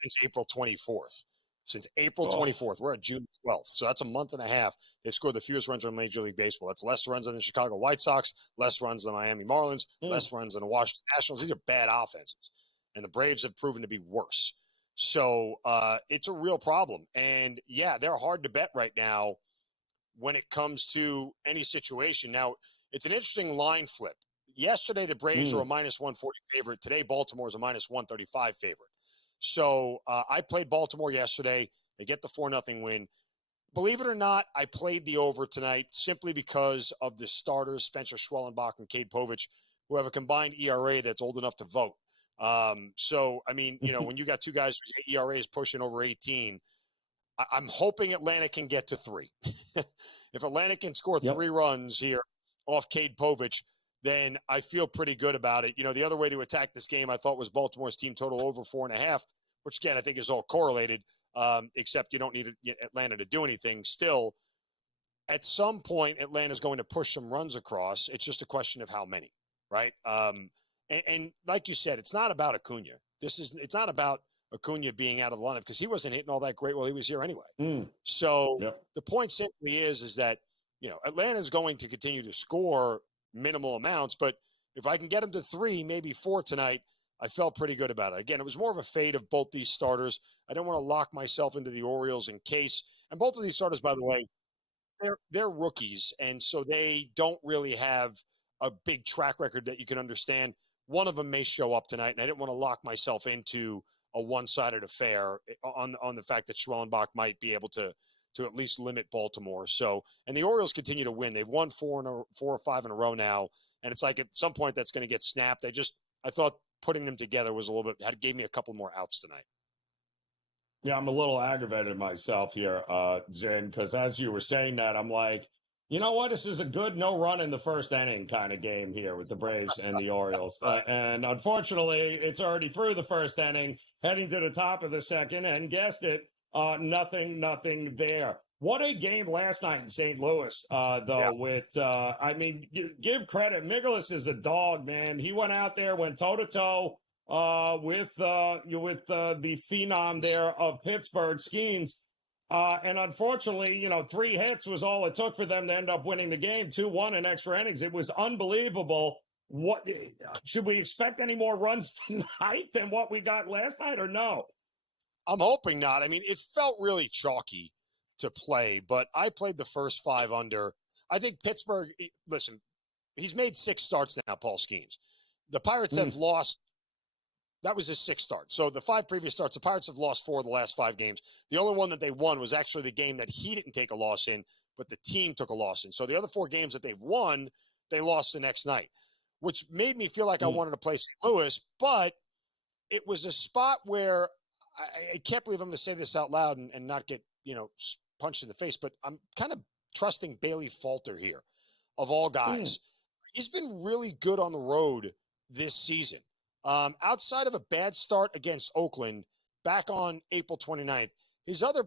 since April 24th. Since April 24th. We're at June 12th. So that's a month and a half. They've scored the fewest runs in Major League Baseball. That's less runs than the Chicago White Sox, less runs than the Miami Marlins, less runs than the Washington Nationals. These are bad offenses. And the Braves have proven to be worse. So it's a real problem. And, yeah, they're hard to bet right now when it comes to any situation. Now, it's an interesting line flip. Yesterday, the Braves were a minus 140 favorite. Today, Baltimore is a minus 135 favorite. So I played Baltimore yesterday. They get the 4-0 win. Believe it or not, I played the over tonight simply because of the starters, Spencer Schwellenbach and Cade Povich, who have a combined ERA that's old enough to vote. So, I mean, when you got two guys whose ERA is pushing over 18, I'm hoping Atlanta can get to 3. If Atlanta can score 3 runs here off Cade Povich, then I feel pretty good about it. The other way to attack this game I thought was Baltimore's team total over 4.5, which, again, I think is all correlated, except you don't need Atlanta to do anything. Still, at some point, Atlanta's going to push some runs across. It's just a question of how many, right? And like you said, it's not about Acuna. It's not about Acuna being out of the lineup because he wasn't hitting all that great while he was here anyway. So the point simply is that, Atlanta is going to continue to score minimal amounts, but if I can get them to 3, maybe 4 tonight, I felt pretty good about it. Again, it was more of a fade of both these starters. I don't want to lock myself into the Orioles in case. And both of these starters, by the way, they're rookies, and so they don't really have a big track record that you can understand. One of them may show up tonight, and I didn't want to lock myself into a one-sided affair on the fact that Schwellenbach might be able to at least limit Baltimore. So, and the Orioles continue to win. They've won 4 or 5 in a row now, and it's like at some point that's going to get snapped. I thought putting them together was gave me a couple more outs tonight. Yeah, I'm a little aggravated myself here, Zin, because as you were saying that, I'm like, you know what? This is a good no run in the first inning kind of game here with the Braves and the Orioles. And unfortunately, it's already through the first inning, heading to the top of the second, and guessed it, nothing there. What a game last night in St. Louis, with, give credit. Mikolas is a dog, man. He went out there, went toe-to-toe with the phenom there of Pittsburgh, Skeens. And unfortunately, 3 hits was all it took for them to end up winning the game, 2-1 in extra innings. It was unbelievable. What should we expect any more runs tonight than what we got last night, or no? I'm hoping not. I mean, it felt really chalky to play, but I played the first 5 under. I think Pittsburgh, listen, he's made 6 starts now, Paul Skeens. The Pirates have lost. That was his 6th start. So the 5 previous starts, the Pirates have lost 4 of the last 5 games. The only one that they won was actually the game that he didn't take a loss in, but the team took a loss in. So the other 4 games that they've won, they lost the next night, which made me feel like I wanted to play St. Louis. But it was a spot where I can't believe I'm going to say this out loud and not get, punched in the face, but I'm kind of trusting Bailey Falter here, of all guys. He's been really good on the road this season. Outside of a bad start against Oakland back on April 29th, his other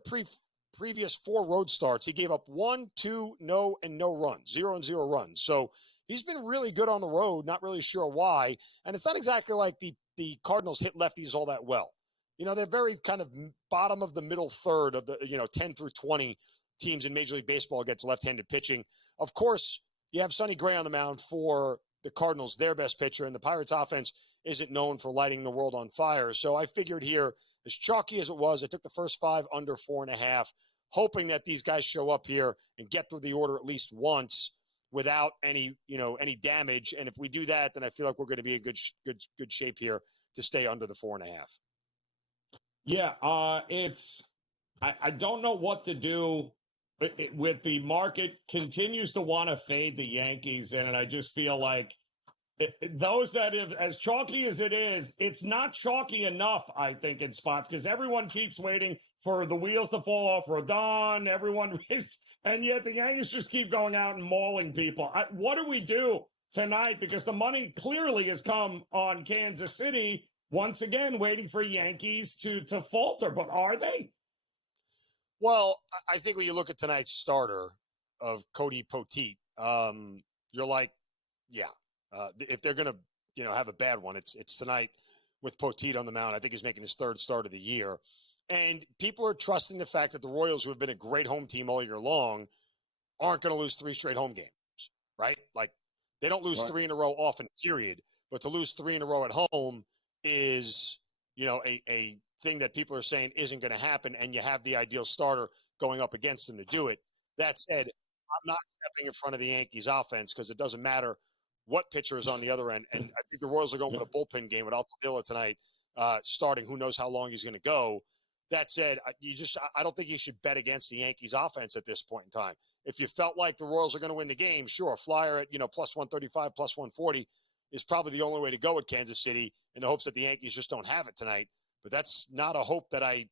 previous 4 road starts, he gave up 1, 2, no, and no runs, 0 and 0 runs. So he's been really good on the road, not really sure why. And it's not exactly like the Cardinals hit lefties all that well. They're very kind of bottom of the middle third of the, 10 through 20 teams in Major League Baseball against left-handed pitching. Of course, you have Sonny Gray on the mound for the Cardinals, their best pitcher, and the Pirates offense isn't known for lighting the world on fire. So I figured here, as chalky as it was, I took the first 5 under 4.5, hoping that these guys show up here and get through the order at least once without any damage. And if we do that, then I feel like we're going to be in good shape here to stay under the 4.5. Yeah, I don't know what to do with the market continues to want to fade the Yankees, and I just feel like those that have, as chalky as it is, it's not chalky enough, I think, in spots, because everyone keeps waiting for the wheels to fall off Rodon, and yet the Yankees just keep going out and mauling people. What do we do tonight? Because the money clearly has come on Kansas City, once again, waiting for Yankees to falter. But are they? Well, I think when you look at tonight's starter of Cody Poteet, you're like, yeah, if they're going to, have a bad one, it's tonight with Poteet on the mound. I think he's making his third start of the year. And people are trusting the fact that the Royals, who have been a great home team all year long, aren't going to lose 3 straight home games, right? Like, they don't lose 3 in a row often, period. But to lose 3 in a row at home is, a thing that people are saying isn't going to happen, and you have the ideal starter going up against them to do it. That said, I'm not stepping in front of the Yankees offense because it doesn't matter what pitcher is on the other end. And I think the Royals are going with a bullpen game with Altavilla tonight, starting. Who knows how long he's going to go. That said, I don't think you should bet against the Yankees offense at this point in time. If you felt like the Royals are going to win the game, sure, flyer at, plus 135, plus 140 is probably the only way to go at Kansas City in the hopes that the Yankees just don't have it tonight. But that's not a hope that I,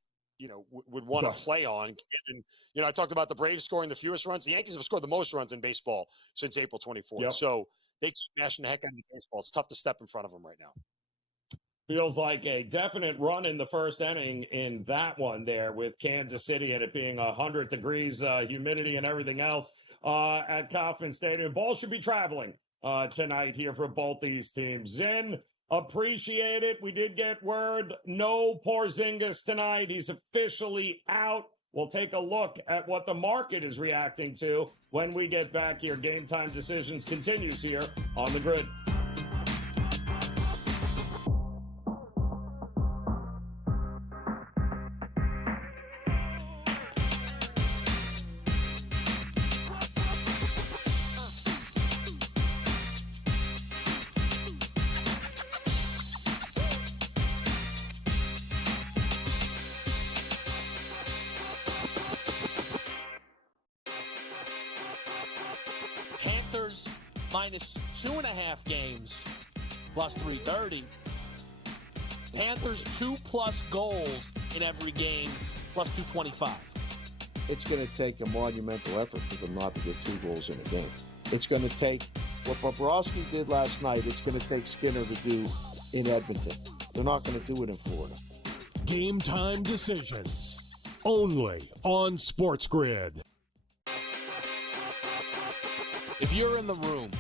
would want to play on. Given, I talked about the Braves scoring the fewest runs. The Yankees have scored the most runs in baseball since April 24th. Yep. So they keep mashing the heck out of baseball. It's tough to step in front of them right now. Feels like a definite run in the first inning in that one there with Kansas City and it being 100 degrees, humidity and everything else at Kauffman Stadium. Ball should be traveling tonight here for both these teams. Zin, appreciate it. We did get word, no Porzingis tonight. He's officially out. We'll take a look at what the market is reacting to when we get back here. Game Time Decisions continues here on the Grid. Panthers minus 2.5 games, plus 330. Panthers 2+ goals in every game, plus 225. It's going to take a monumental effort for them not to get 2 goals in a game. It's going to take what Bobrovsky did last night. It's going to take Skinner to do in Edmonton. They're not going to do it in Florida. Game Time Decisions, only on SportsGrid. If you're in the room,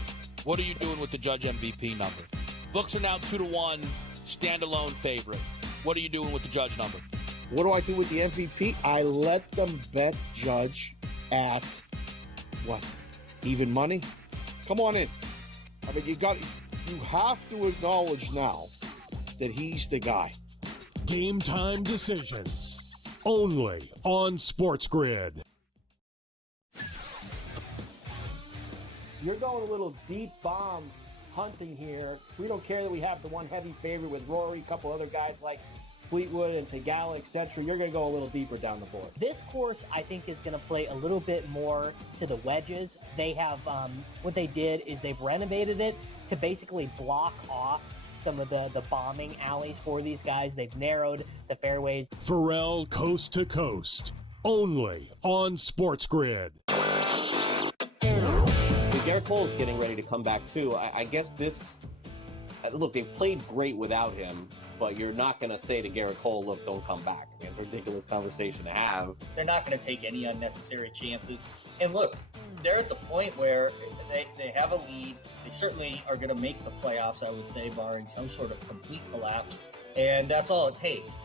what are you doing with the Judge MVP number? Books are now 2-1, standalone favorite. What are you doing with the Judge number? What do I do with the MVP? I let them bet Judge at what? Even money? Come on in. I mean, you have to acknowledge now that he's the guy. Game Time Decisions, only on SportsGrid. You're going a little deep bomb hunting here. We don't care that we have the one heavy favorite with Rory, a couple other guys like Fleetwood and Tagala, etc. You're going to go a little deeper down the board. This course, I think, is going to play a little bit more to the wedges. They have, what they did is they've renovated it to basically block off some of the bombing alleys for these guys. They've narrowed the fairways. Pharrell Coast to Coast, only on SportsGrid. Garrett Cole's getting ready to come back too. I guess this. Look, they've played great without him, but you're not going to say to Garrett Cole, "Look, don't come back." I mean, it's a ridiculous conversation to have. They're not going to take any unnecessary chances. And look, they're at the point where they have a lead. They certainly are going to make the playoffs, I would say, barring some sort of complete collapse. And that's all it takes.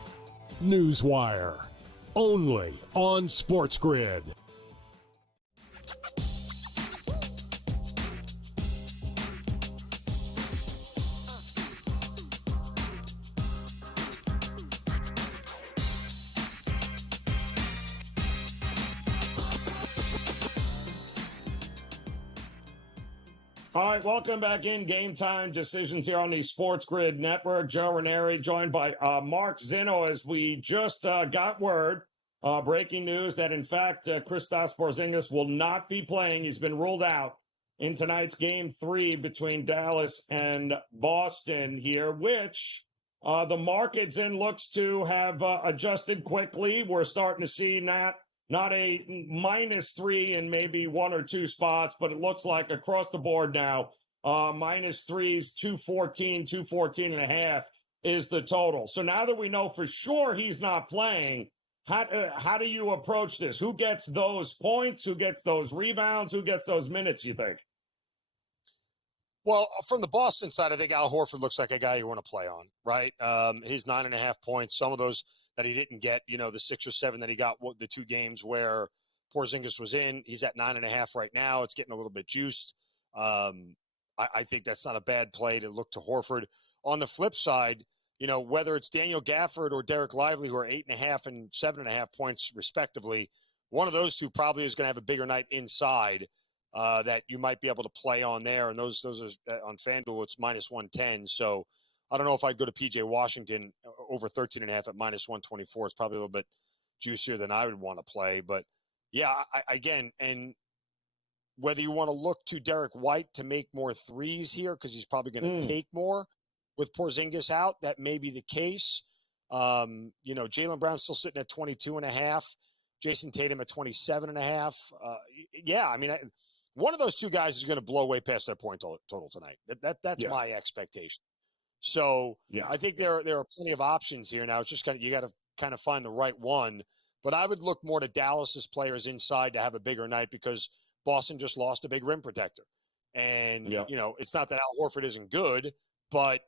Newswire, only on SportsGrid. All right, welcome back in Game Time Decisions here on the SportsGrid Network. Joe Raineri joined by Mark Zinno as we just got word, breaking news, that in fact Kristaps Porzingis will not be playing. He's been ruled out in tonight's Game 3 between Dallas and Boston here, which the market looks to have adjusted quickly. We're starting to see not a -3 in maybe 1 or 2 spots, but it looks like across the board now, -3s, 214, 214.5 is the total. So now that we know for sure he's not playing, How do you approach this? Who gets those points? Who gets those rebounds? Who gets those minutes, you think? Well, from the Boston side, I think Al Horford looks like a guy you want to play on, right? His 9.5 points, some of those that he didn't get, the 6 or 7 that he got the 2 games where Porzingis was in, he's at 9.5 right now. It's getting a little bit juiced. I think that's not a bad play to look to Horford. On the flip side, whether it's Daniel Gafford or Derek Lively, who are 8.5 and 7.5 points respectively, one of those two probably is going to have a bigger night inside that you might be able to play on there. And those are on FanDuel, it's -110. So I don't know if I'd go to PJ Washington over 13.5 at -124. It's probably a little bit juicier than I would want to play. But yeah, again, and whether you want to look to Derek White to make more threes here, because he's probably going to take more with Porzingis out, that may be the case. Jaylen Brown's still sitting at 22.5. Jason Tatum at 27.5. Yeah, I mean, one of those two guys is going to blow way past that point total tonight. That's my expectation. So I think there are plenty of options here now. It's just you got to kind of find the right one. But I would look more to Dallas's players inside to have a bigger night because Boston just lost a big rim protector. And, it's not that Al Horford isn't good, but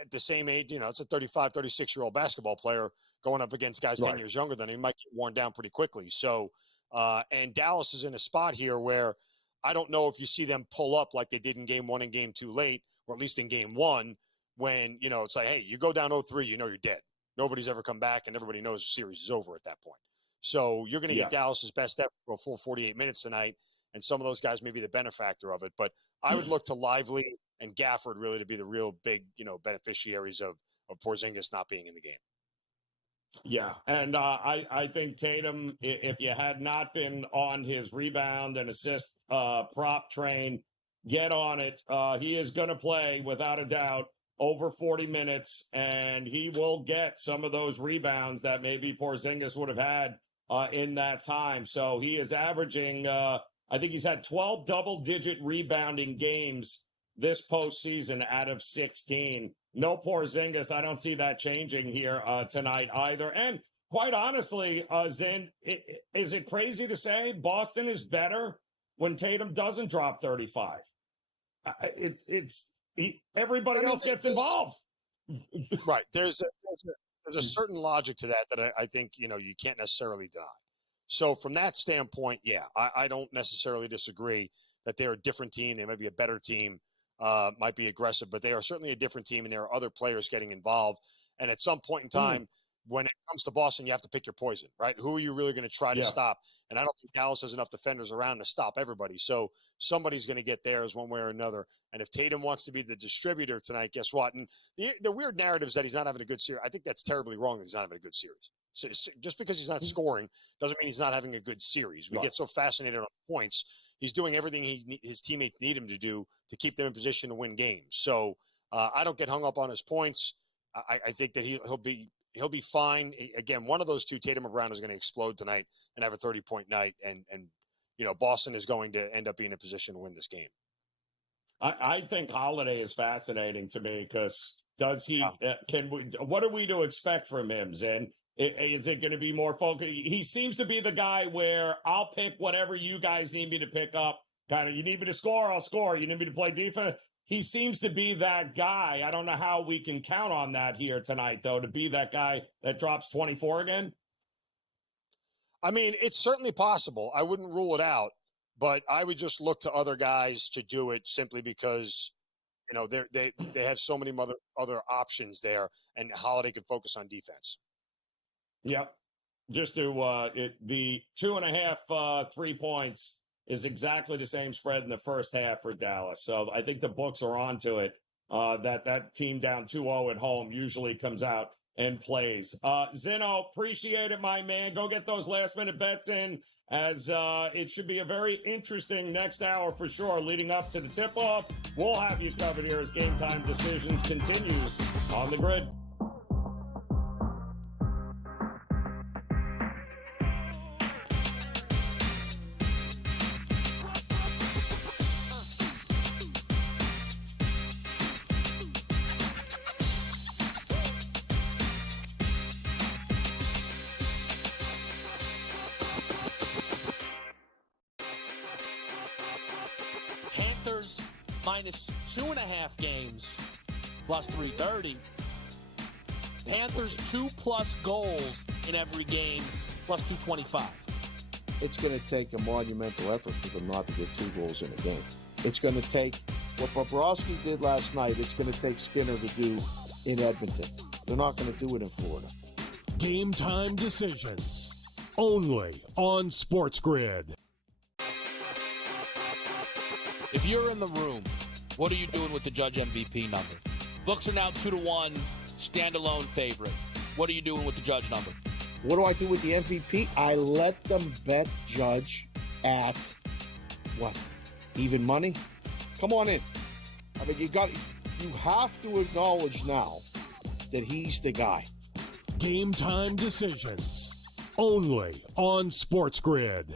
at the same age, it's a 35, 36-year-old basketball player going up against guys 10 years younger than him. He might get worn down pretty quickly. So, and Dallas is in a spot here where I don't know if you see them pull up like they did in game 1 and game 2 late, or at least in game 1, when, it's like, hey, you go down 0-3, you're dead. Nobody's ever come back, and everybody knows the series is over at that point. So you're going to get Dallas's best effort for a full 48 minutes tonight, and some of those guys may be the benefactor of it. But I would look to Lively and Gafford really to be the real big, beneficiaries of Porzingis not being in the game. Yeah, and I think Tatum, if you had not been on his rebound and assist prop train, get on it. He is going to play, without a doubt, over 40 minutes, and he will get some of those rebounds that maybe Porzingis would have had in that time. So he is averaging, I think he's had 12 double-digit rebounding games this postseason out of 16. No Porzingis. I don't see that changing here tonight either. And quite honestly, Zin, is it crazy to say Boston is better when Tatum doesn't drop 35? Everybody else gets involved. Right. There's a certain logic to that I think, you can't necessarily deny. So from that standpoint, yeah, I don't necessarily disagree that they're a different team. They might be a better team, might be aggressive, but they are certainly a different team, and there are other players getting involved. And at some point in time, when it comes to Boston, you have to pick your poison, right? Who are you really going to try to stop? And I don't think Dallas has enough defenders around to stop everybody. So somebody's going to get theirs one way or another. And if Tatum wants to be the distributor tonight, guess what? And the weird narrative is that he's not having a good series. I think that's terribly wrong that he's not having a good series. So just because he's not scoring doesn't mean he's not having a good series. We get so fascinated on points. He's doing everything his teammates need him to do to keep them in position to win games. So I don't get hung up on his points. I think that he'll be fine. Again, one of those two, Tatum or Brown, is going to explode tonight and have a 30-point night. And Boston is going to end up being in a position to win this game. I think Holiday is fascinating to me because what are we to expect from him, Zen? Is it going to be more focused? He seems to be the guy where I'll pick whatever you guys need me to pick up. Kind of, you need me to score, I'll score. You need me to play defense. He seems to be that guy. I don't know how we can count on that here tonight, though, to be that guy that drops 24 again. I mean, it's certainly possible. I wouldn't rule it out, but I would just look to other guys to do it simply because, they have so many other options there, and Holiday can focus on defense. Yep. Just to the 2.5 3 points is exactly the same spread in the first half for Dallas. So I think the books are on to it. That team down 2-0 at home usually comes out and plays. Zeno, appreciate it, my man. Go get those last-minute bets in, as it should be a very interesting next hour for sure, leading up to the tip-off. We'll have you covered here as Game Time Decisions continues on the grid. minus 2.5 games, plus 330. Panthers 2+ goals in every game, plus 225. It's going to take a monumental effort for them not to get 2 goals in a game. It's going to take what Bobrovsky did last night. It's going to take Skinner to do in Edmonton. They're not going to do it in Florida. Game Time Decisions, only on SportsGrid. If you're in the room, what are you doing with the Judge MVP number? Books are now 2-1, standalone favorite. What are you doing with the Judge number? What do I do with the MVP? I let them bet Judge at what? Even money? Come on in. I mean, you have to acknowledge now that he's the guy. Game Time Decisions, only on SportsGrid.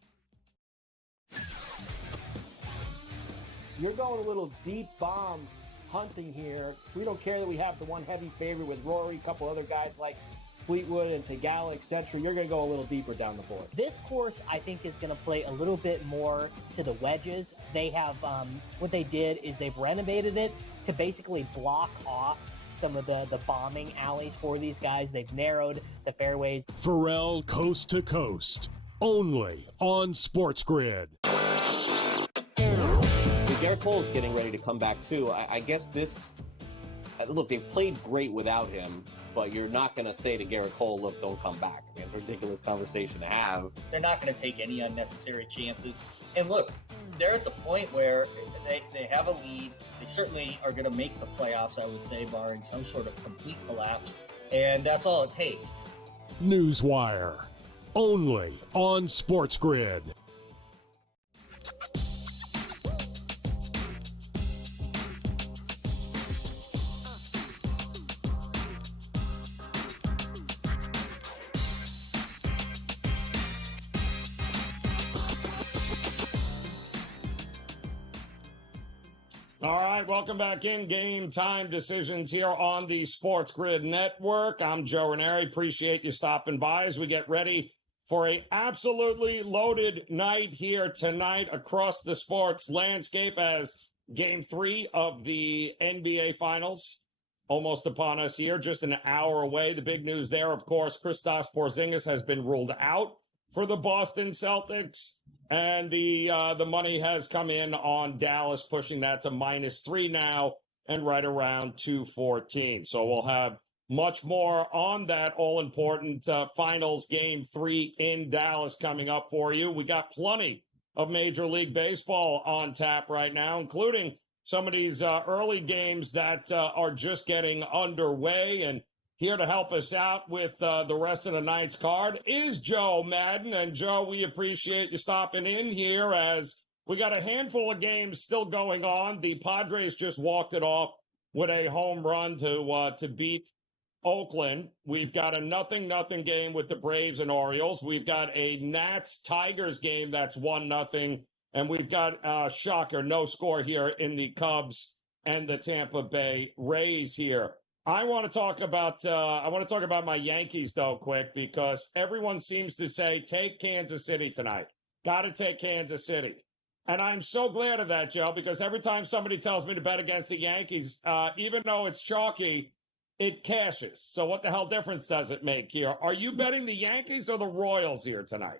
You're going a little deep bomb hunting here. We don't care that we have the one heavy favorite with Rory, a couple other guys like Fleetwood and Tagala, etc. You're going to go a little deeper down the board. This course, I think, is going to play a little bit more to the wedges. They have, what they did is they've renovated it to basically block off some of the bombing alleys for these guys. They've narrowed the fairways. Pharrell Coast to Coast, only on SportsGrid. Garrett Cole is getting ready to come back too. I guess this. Look, they've played great without him, but you're not going to say to Garrett Cole, "Look, don't come back." I mean, it's a ridiculous conversation to have. They're not going to take any unnecessary chances. And look, they're at the point where they have a lead. They certainly are going to make the playoffs, I would say, barring some sort of complete collapse. And that's all it takes. Newswire, only on SportsGrid. All right, welcome back in. Game Time Decisions here on the SportsGrid Network. I'm Joe Raineri. Appreciate you stopping by as we get ready for a absolutely loaded night here tonight across the sports landscape as Game 3 of the NBA Finals almost upon us here, just an hour away. The big news there, of course, Kristaps Porzingis has been ruled out for the Boston Celtics. And the money has come in on Dallas, pushing that to -3 now and right around 214. So we'll have much more on that all-important finals Game 3 in Dallas coming up for you. We got plenty of Major League Baseball on tap right now, including some of these early games that are just getting underway. And here to help us out with the rest of the night's card is Joe Madden. And, Joe, we appreciate you stopping in here as we got a handful of games still going on. The Padres just walked it off with a home run to beat Oakland. We've got a 0-0 game with the Braves and Orioles. We've got a Nats-Tigers game that's 1-0. And we've got, shocker, no score here in the Cubs and the Tampa Bay Rays here. I want to talk about my Yankees, though, quick, because everyone seems to say, take Kansas City tonight. Got to take Kansas City. And I'm so glad of that, Joe, because every time somebody tells me to bet against the Yankees, even though it's chalky, it cashes. So what the hell difference does it make here? Are you betting the Yankees or the Royals here tonight?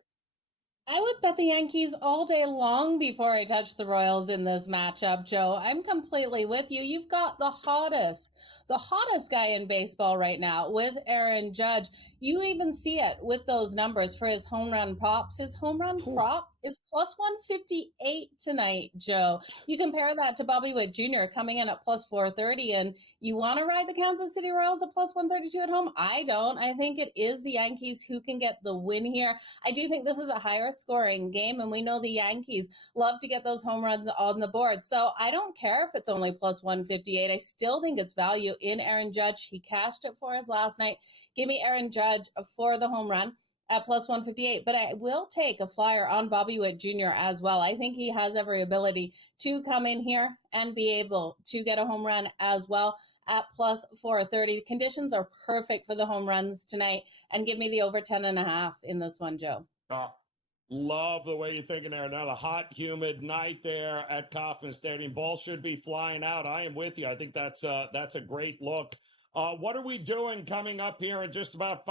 I would bet the Yankees all day long before I touch the Royals in this matchup, Joe. I'm completely with you. You've got the hottest guy in baseball right now with Aaron Judge. You even see it with those numbers for his home run props. His home run prop is +158 tonight, Joe. You compare that to Bobby Witt Jr. coming in at +430, and you want to ride the Kansas City Royals at +132 at home? I don't. I think it is the Yankees who can get the win here. I do think this is a higher scoring game, and we know the Yankees love to get those home runs on the board. So I don't care if it's only +158. I still think it's value in Aaron Judge. He cashed it for us last night. Give me Aaron Judge for the home run at +158, but I will take a flyer on Bobby Witt Jr. as well. I think he has every ability to come in here and be able to get a home run as well at +430. Conditions are perfect for the home runs tonight, and give me the over 10.5 in this one, Joe. Love the way you're thinking there. Another hot, humid night there at Kauffman Stadium. Ball should be flying out. I am with you. I think that's a great look. What are we doing coming up here in just about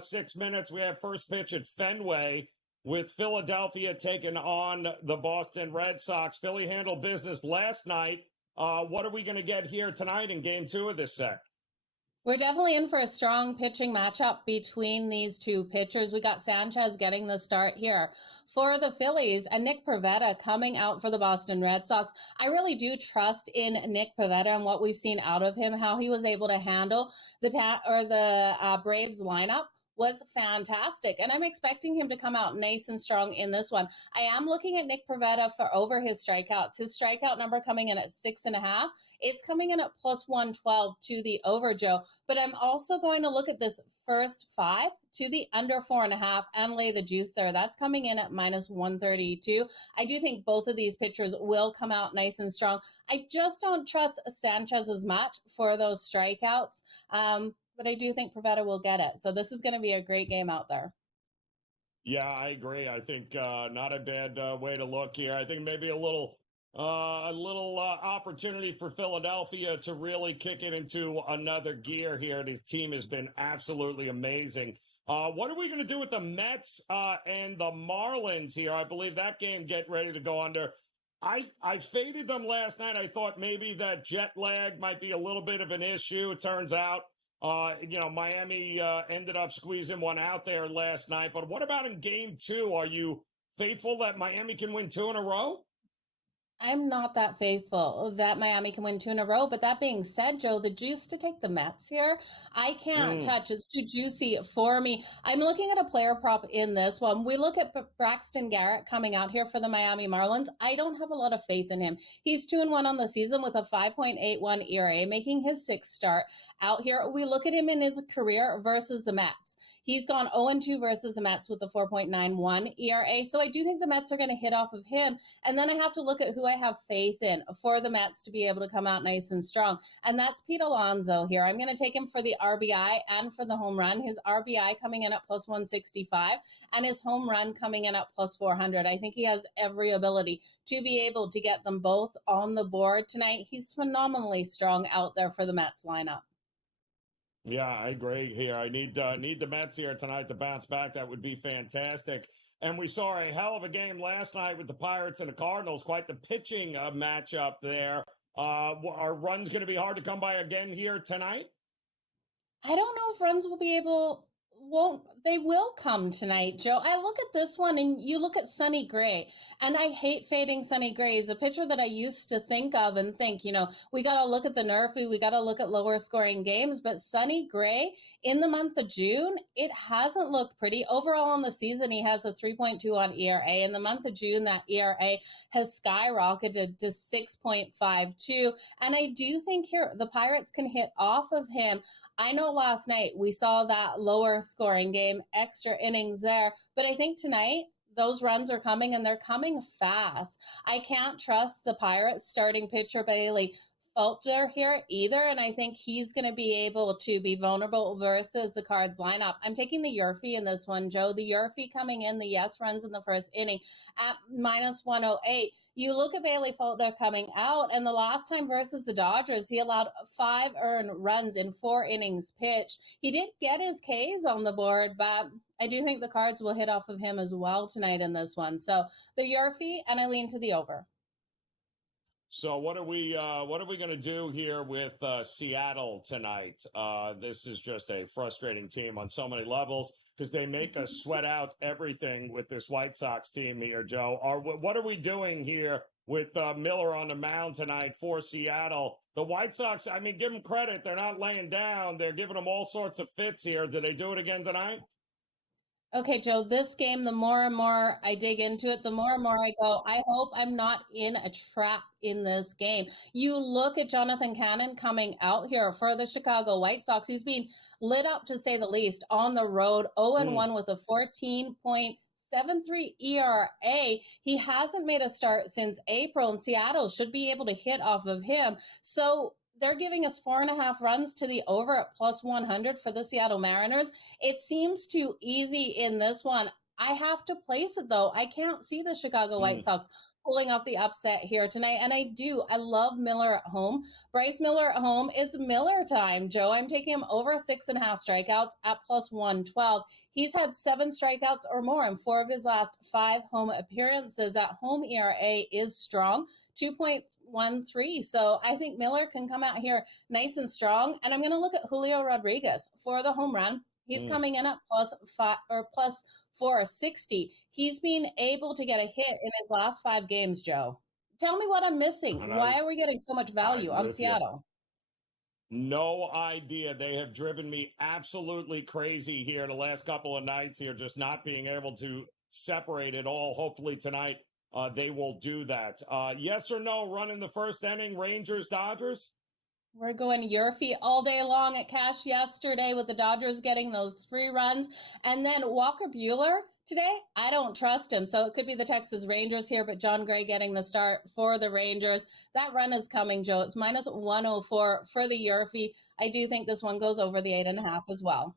6 minutes? We have first pitch at Fenway with Philadelphia taking on the Boston Red Sox. Philly handled business last night. What are we going to get here tonight in game 2 of this set? We're definitely in for a strong pitching matchup between these two pitchers. We got Sanchez getting the start here for the Phillies and Nick Pivetta coming out for the Boston Red Sox. I really do trust in Nick Pivetta and what we've seen out of him, how he was able to handle the Braves lineup was fantastic. And I'm expecting him to come out nice and strong in this one. I am looking at Nick Pivetta for over his strikeouts. His strikeout number coming in at 6.5. It's coming in at plus 112 to the over, Joe. But I'm also going to look at this first 5 to the under 4.5 and lay the juice there. That's coming in at minus 132. I do think both of these pitchers will come out nice and strong. I just don't trust Sanchez as much for those strikeouts. But I do think Pivetta will get it. So this is going to be a great game out there. Yeah, I agree. I think not a bad way to look here. I think maybe a little opportunity for Philadelphia to really kick it into another gear here. This team has been absolutely amazing. What are we going to do with the Mets and the Marlins here? I believe that game get ready to go under. I faded them last night. I thought maybe that jet lag might be a little bit of an issue. It turns out, Miami ended up squeezing one out there last night. But what about in game 2? Are you faithful that Miami can win 2 in a row? I'm not that faithful that Miami can win 2 in a row. But that being said, Joe, the juice to take the Mets here, I can't touch. It's too juicy for me. I'm looking at a player prop in this one. We look at Braxton Garrett coming out here for the Miami Marlins. I don't have a lot of faith in him. He's 2-1 on the season with a 5.81 ERA, making his 6th start out here. We look at him in his career versus the Mets. He's gone 0-2 versus the Mets with a 4.91 ERA. So I do think the Mets are going to hit off of him. And then I have to look at who I have faith in for the Mets to be able to come out nice and strong. And that's Pete Alonso here. I'm going to take him for the RBI and for the home run. His RBI coming in at plus 165 and his home run coming in at plus 400. I think he has every ability to be able to get them both on the board tonight. He's phenomenally strong out there for the Mets lineup. Yeah, I agree here. I need the Mets here tonight to bounce back. That would be fantastic. And we saw a hell of a game last night with the Pirates and the Cardinals. Quite the pitching matchup there. Are runs going to be hard to come by again here tonight? I don't know if runs will be able... They will come tonight, Joe. I look at this one and you look at Sonny Gray, and I hate fading Sonny Gray. He's a pitcher that I used to think of and think, we got to look at the NRFI, we got to look at lower scoring games, but Sonny Gray in the month of June, it hasn't looked pretty. Overall on the season, he has a 3.2 on ERA. In the month of June, that ERA has skyrocketed to 6.52. And I do think here the Pirates can hit off of him. I know last night we saw that lower scoring game, extra innings there, but I think tonight those runs are coming and they're coming fast. I can't trust the Pirates starting pitcher Bailey Falter here either, and I think he's going to be able to be vulnerable versus the Cards lineup. I'm taking the Yurfie in this one, Joe. The Yurfie coming in, the yes runs in the first inning at minus 108. You look at Bailey Falter coming out, and the last time versus the Dodgers, he allowed 5 earned runs in 4 innings pitched. He did get his Ks on the board, but I do think the Cards will hit off of him as well tonight in this one. So the Yurfie, and I lean to the over. So what are we going to do here with Seattle tonight? This is just a frustrating team on so many levels because they make us sweat out everything with this White Sox team here, Joe. What are we doing here with Miller on the mound tonight for Seattle? The White Sox, I mean, give them credit. They're not laying down. They're giving them all sorts of fits here. Do they do it again tonight? Okay, Joe, this game, the more and more I dig into it, the more and more I go, I hope I'm not in a trap in this game. You look at Jonathan Cannon coming out here for the Chicago White Sox. He's being lit up, to say the least, on the road, 0-1 with a 14.73 ERA. He hasn't made a start since April, and Seattle should be able to hit off of him. So they're giving us 4.5 runs to the over at plus 100 for the Seattle Mariners. It seems too easy in this one. I have to place it though. I can't see the Chicago White Sox pulling off the upset here tonight. And I love Miller at home. Bryce Miller at home. It's Miller time, Joe. I'm taking him over 6.5 strikeouts at plus 112. He's had 7 strikeouts or more in 4 of his last 5 home appearances. At home ERA is strong, 2.13. So I think Miller can come out here nice and strong. And I'm going to look at Julio Rodriguez for the home run. He's coming in at plus 460. He's been able to get a hit in his last 5 games, Joe. Tell me what I'm missing. Why are we getting so much value on Seattle? No idea. They have driven me absolutely crazy here the last couple of nights here, just not being able to separate it all. Hopefully tonight they will do that. Yes or no, run in the first inning, Rangers, Dodgers? We're going Yurfie all day long at cash yesterday with the Dodgers getting those 3 runs. And then Walker Buehler today, I don't trust him. So it could be the Texas Rangers here, but John Gray getting the start for the Rangers. That run is coming, Joe. It's minus 104 for the Yurfie. I do think this one goes over the 8.5 as well.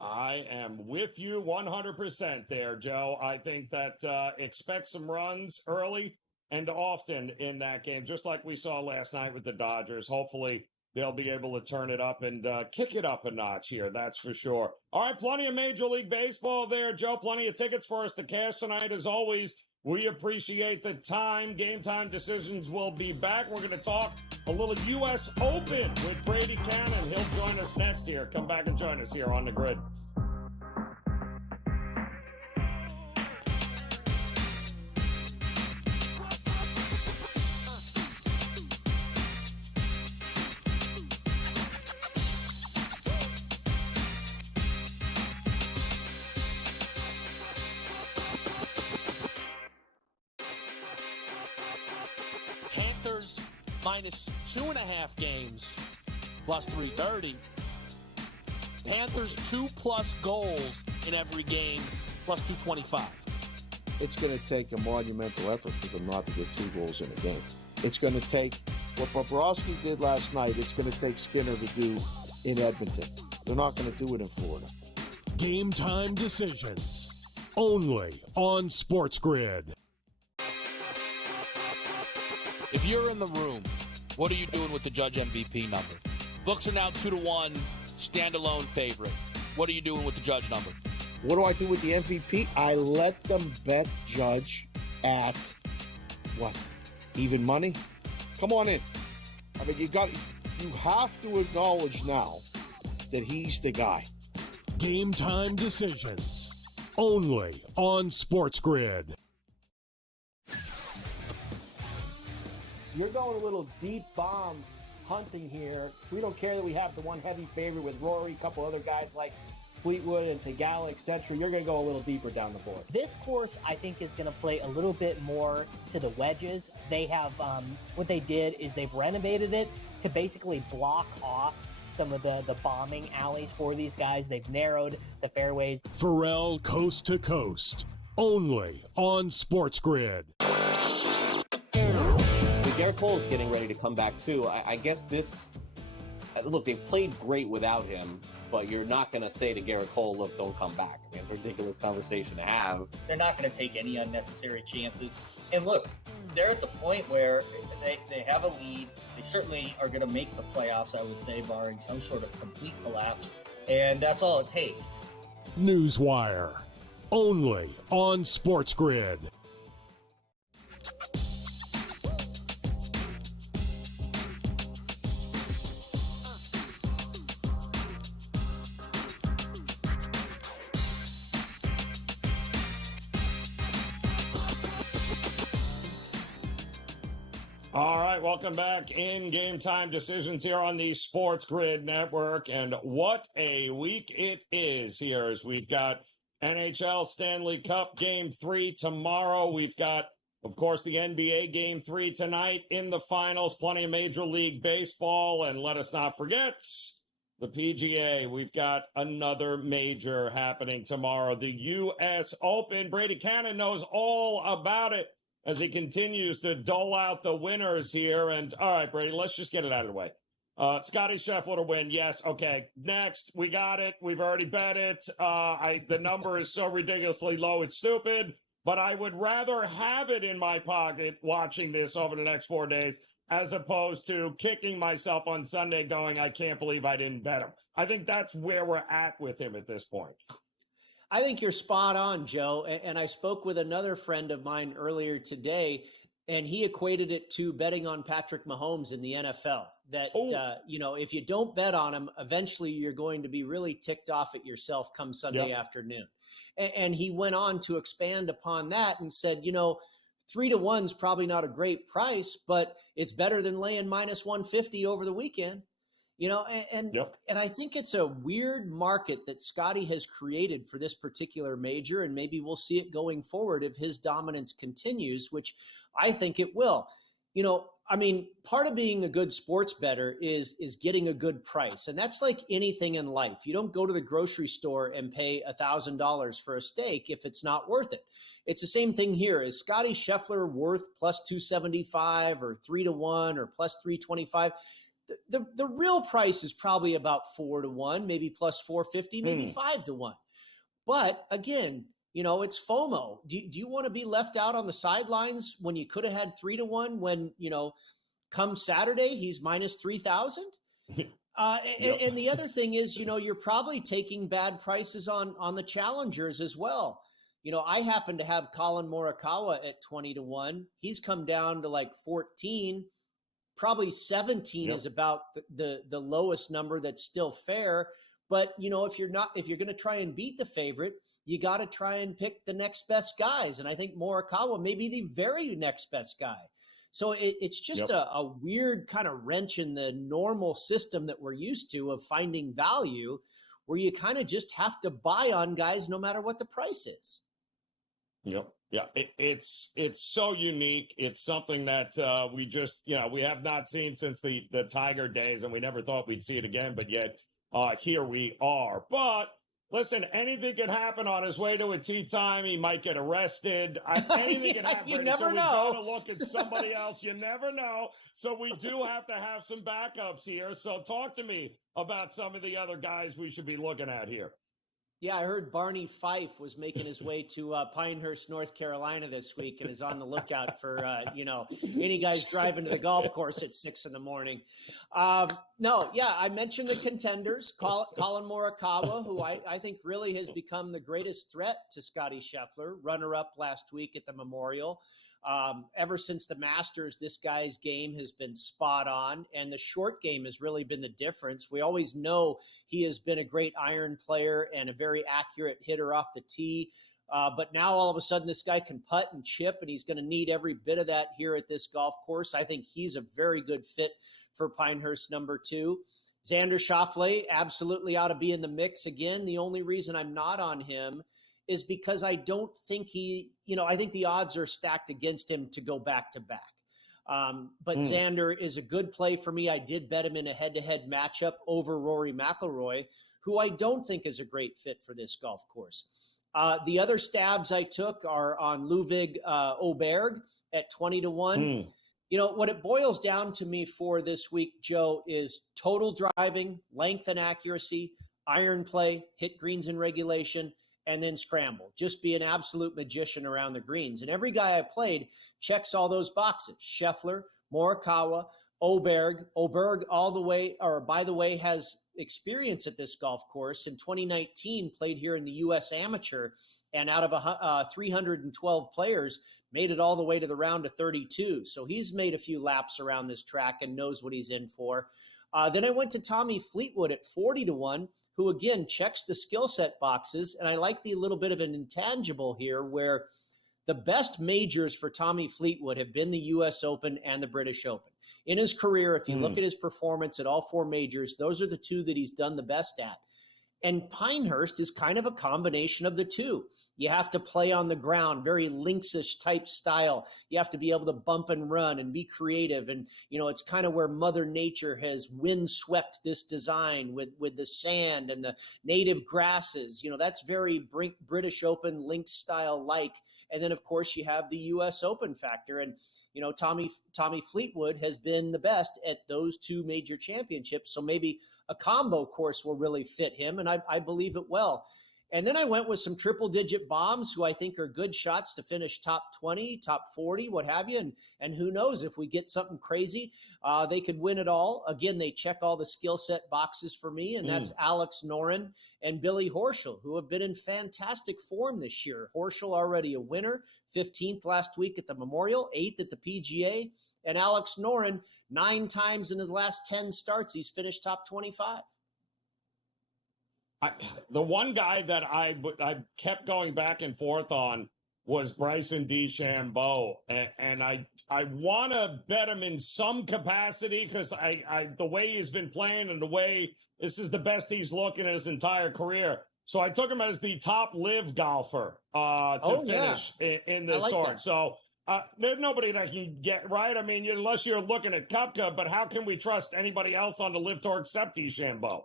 I am with you 100% there, Joe. I think that expect some runs early and often in that game, just like we saw last night with the Dodgers. Hopefully, they'll be able to turn it up and kick it up a notch here, that's for sure. All right, plenty of Major League Baseball there, Joe. Plenty of tickets for us to cash tonight, as always. We appreciate the time. Game Time Decisions will be back. We're going to talk a little U.S. Open with Brady Cannon. He'll join us next here. Come back and join us here on The Grid. Panthers minus 2.5 games, plus 330. Panthers 2+ goals in every game, plus 225. It's going to take a monumental effort for them not to get 2 goals in a game. It's going to take what Bobrovsky did last night. It's going to take Skinner to do in Edmonton. They're not going to do it in Florida. Game Time Decisions, only on SportsGrid. If you're in the room, what are you doing with the Judge MVP number? Books are now 2-1, standalone favorite. What are you doing with the Judge number? What do I do with the MVP? I let them bet Judge at what? Even money? Come on in. I mean, you have to acknowledge now that he's the guy. Game Time Decisions, only on SportsGrid. You're going a little deep bomb hunting here. We don't care that we have the one heavy favorite with Rory, a couple other guys like Fleetwood and Tagala, etc. You're going to go a little deeper down the board. This course, I think, is going to play a little bit more to the wedges. They have, what they did is they've renovated it to basically block off some of the bombing alleys for these guys. They've narrowed the fairways. Pharrell Coast to Coast, only on SportsGrid. Garrett Cole is getting ready to come back too. I guess this. Look, they've played great without him, but you're not going to say to Garrett Cole, "Look, don't come back." I mean, it's a ridiculous conversation to have. They're not going to take any unnecessary chances. And look, they're at the point where they have a lead. They certainly are going to make the playoffs, I would say, barring some sort of complete collapse. And that's all it takes. Newswire, only on SportsGrid. All right, welcome back in Game Time Decisions here on the SportsGrid Network. And what a week it is here as we've got NHL Stanley Cup Game 3 tomorrow. We've got, of course, the NBA Game 3 tonight in the finals. Plenty of Major League Baseball. And let us not forget the PGA. We've got another major happening tomorrow, the U.S. Open. Brady Cannon knows all about it as he continues to dole out the winners here. And all right, Brady, let's just get it out of the way. Scotty Scheffler to win. Yes. Okay. Next. We got it. We've already bet it. The number is so ridiculously low. It's stupid, but I would rather have it in my pocket watching this over the next 4 days as opposed to kicking myself on Sunday going, I can't believe I didn't bet him. I think that's where we're at with him at this point. I think you're spot on, Joe. And I spoke with another friend of mine earlier today, and he equated it to betting on Patrick Mahomes in the NFL. That, if you don't bet on him, eventually you're going to be really ticked off at yourself come Sunday afternoon. And he went on to expand upon that and said, 3-1 is probably not a great price, but it's better than laying minus 150 over the weekend. And I think it's a weird market that Scotty has created for this particular major, and maybe we'll see it going forward if his dominance continues, which I think it will. Part of being a good sports bettor is getting a good price, and that's like anything in life. You don't go to the grocery store and pay $1,000 for a steak if it's not worth it. It's the same thing here. Is Scotty Scheffler worth plus 275 or 3-1 or plus 325? The real price is probably about 4-1, maybe plus 450, maybe 5-1. But again, it's FOMO. Do you want to be left out on the sidelines when you could have had 3-1 when, come Saturday, he's minus 3,000? And the other thing is, you're probably taking bad prices on the challengers as well. I happen to have Colin Morikawa at 20-1. He's come down to like 14. Probably 17 is about the lowest number that's still fair. But, if you're going to try and beat the favorite, you got to try and pick the next best guys. And I think Morikawa may be the very next best guy. So it's just a weird kind of wrench in the normal system that we're used to of finding value, where you kind of just have to buy on guys no matter what the price is. Yep. Yeah, it's so unique. It's something that we just, we have not seen since the Tiger days, and we never thought we'd see it again. But yet here we are. But listen, anything can happen on his way to a tee time. He might get arrested. Anything can happen. You never so know. We've got to look at somebody else. You never know. So we do have to have some backups here. So talk to me about some of the other guys we should be looking at here. Yeah, I heard Barney Fife was making his way to Pinehurst, North Carolina this week, and is on the lookout for, any guys driving to the golf course at 6 a.m. I mentioned the contenders, Colin Morikawa, who I think really has become the greatest threat to Scotty Scheffler, runner-up last week at the Memorial. Ever since the Masters, this guy's game has been spot on, and the short game has really been the difference. We always know he has been a great iron player and a very accurate hitter off the tee. But now all of a sudden this guy can putt and chip, and he's going to need every bit of that here at this golf course. I think he's a very good fit for Pinehurst number 2. Xander Schauffele absolutely ought to be in the mix again. The only reason I'm not on him is because I don't think I think the odds are stacked against him to go back to back. But Xander is a good play for me. I did bet him in a head-to-head matchup over Rory McIlroy, who I don't think is a great fit for this golf course. The other stabs I took are on Ludwig Åberg at 20-1. What it boils down to me for this week, Joe, is total driving, length and accuracy, iron play, hit greens in regulation, and then scramble. Just be an absolute magician around the greens. And every guy I played checks all those boxes. Scheffler, Morikawa, Åberg all the way, or by the way, has experience at this golf course. In 2019, played here in the U.S. Amateur, and out of 312 players, made it all the way to the round of 32. So he's made a few laps around this track and knows what he's in for. Then I went to Tommy Fleetwood at 40-1, who again checks the skill set boxes. And I like the little bit of an intangible here where the best majors for Tommy Fleetwood have been the U.S. Open and the British Open. In his career, if you look at his performance at all 4 majors, those are the 2 that he's done the best at. And Pinehurst is kind of a combination of the 2. You have to play on the ground, very Lynxish type style. You have to be able to bump and run and be creative. And, it's kind of where Mother Nature has windswept this design with the sand and the native grasses. That's very British Open links style like. And then, of course, you have the U.S. Open factor. And, Tommy Fleetwood has been the best at those two major championships. So maybe a combo course will really fit him, and I believe it will. And then I went with some triple-digit bombs who I think are good shots to finish top 20, top 40, what have you. And who knows, if we get something crazy, they could win it all. Again, they check all the skill set boxes for me, and that's Alex Noren and Billy Horschel, who have been in fantastic form this year. Horschel already a winner, 15th last week at the Memorial, 8th at the PGA. And Alex Noren, 9 times in his last 10 starts, he's finished top 25. The one guy that I kept going back and forth on was Bryson DeChambeau, and I want to bet him in some capacity because the way he's been playing and the way this is the best he's looked in his entire career. So I took him as the top live golfer to finish in this tour. That. So there's nobody that can get right. I mean, unless you're looking at Koepka, but how can we trust anybody else on the live tour except DeChambeau?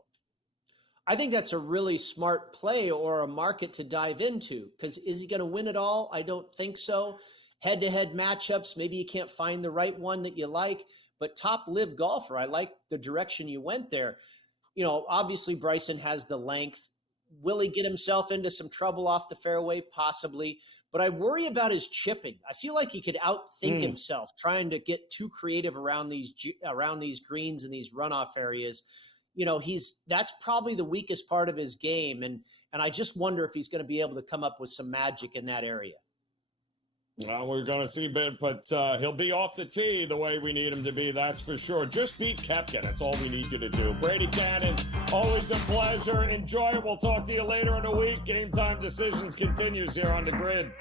I think that's a really smart play or a market to dive into, because is he going to win it all? I don't think so. Head-to-head matchups, maybe you can't find the right one that you like, but top live golfer, I like the direction you went there. Obviously Bryson has the length. Will he get himself into some trouble off the fairway? Possibly. But I worry about his chipping. I feel like he could outthink himself trying to get too creative around these greens and these runoff areas. That's probably the weakest part of his game. And I just wonder if he's going to be able to come up with some magic in that area. Well, we're going to see, but he'll be off the tee the way we need him to be, that's for sure. Just beat Koepka. That's all we need you to do. Brady Cannon, always a pleasure. Enjoy it. We'll talk to you later in the week. Game Time Decisions continues here on the Grid.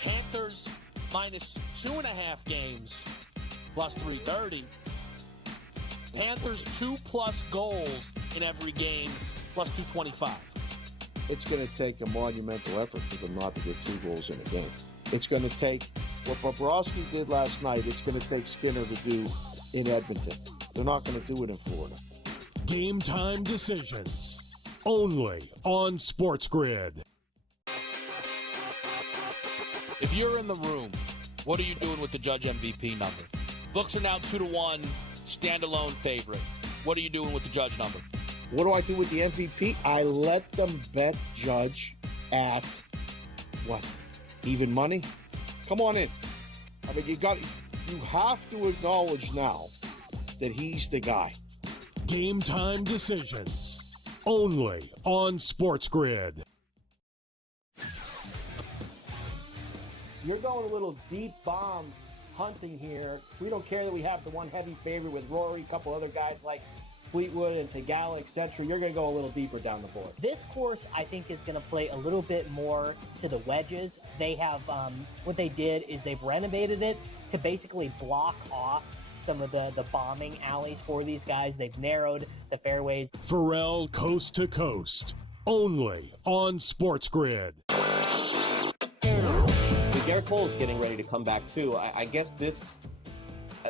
Panthers minus 2.5 games, plus 330. Panthers 2+ goals in every game, plus 225. It's going to take a monumental effort for them not to get 2 goals in a game. It's going to take what Bobrovsky did last night. It's going to take Skinner to do in Edmonton. They're not going to do it in Florida. Game Time Decisions, only on SportsGrid. If you're in the room, what are you doing with the Judge MVP number? Books are now 2-1, standalone favorite. What are you doing with the Judge number? What do I do with the MVP? I let them bet Judge at what? Even money? Come on in. I mean, you have to acknowledge now that he's the guy. Game Time Decisions, only on SportsGrid. You're going a little deep bomb hunting here. We don't care that we have the one heavy favorite with Rory, a couple other guys like Fleetwood and Tagala, etc. You're going to go a little deeper down the board. This course, I think, is going to play a little bit more to the wedges. They have, what they did is they've renovated it to basically block off some of the bombing alleys for these guys. They've narrowed the fairways. Pharrell Coast to Coast, only on SportsGrid. Garrett Cole's getting ready to come back too. I guess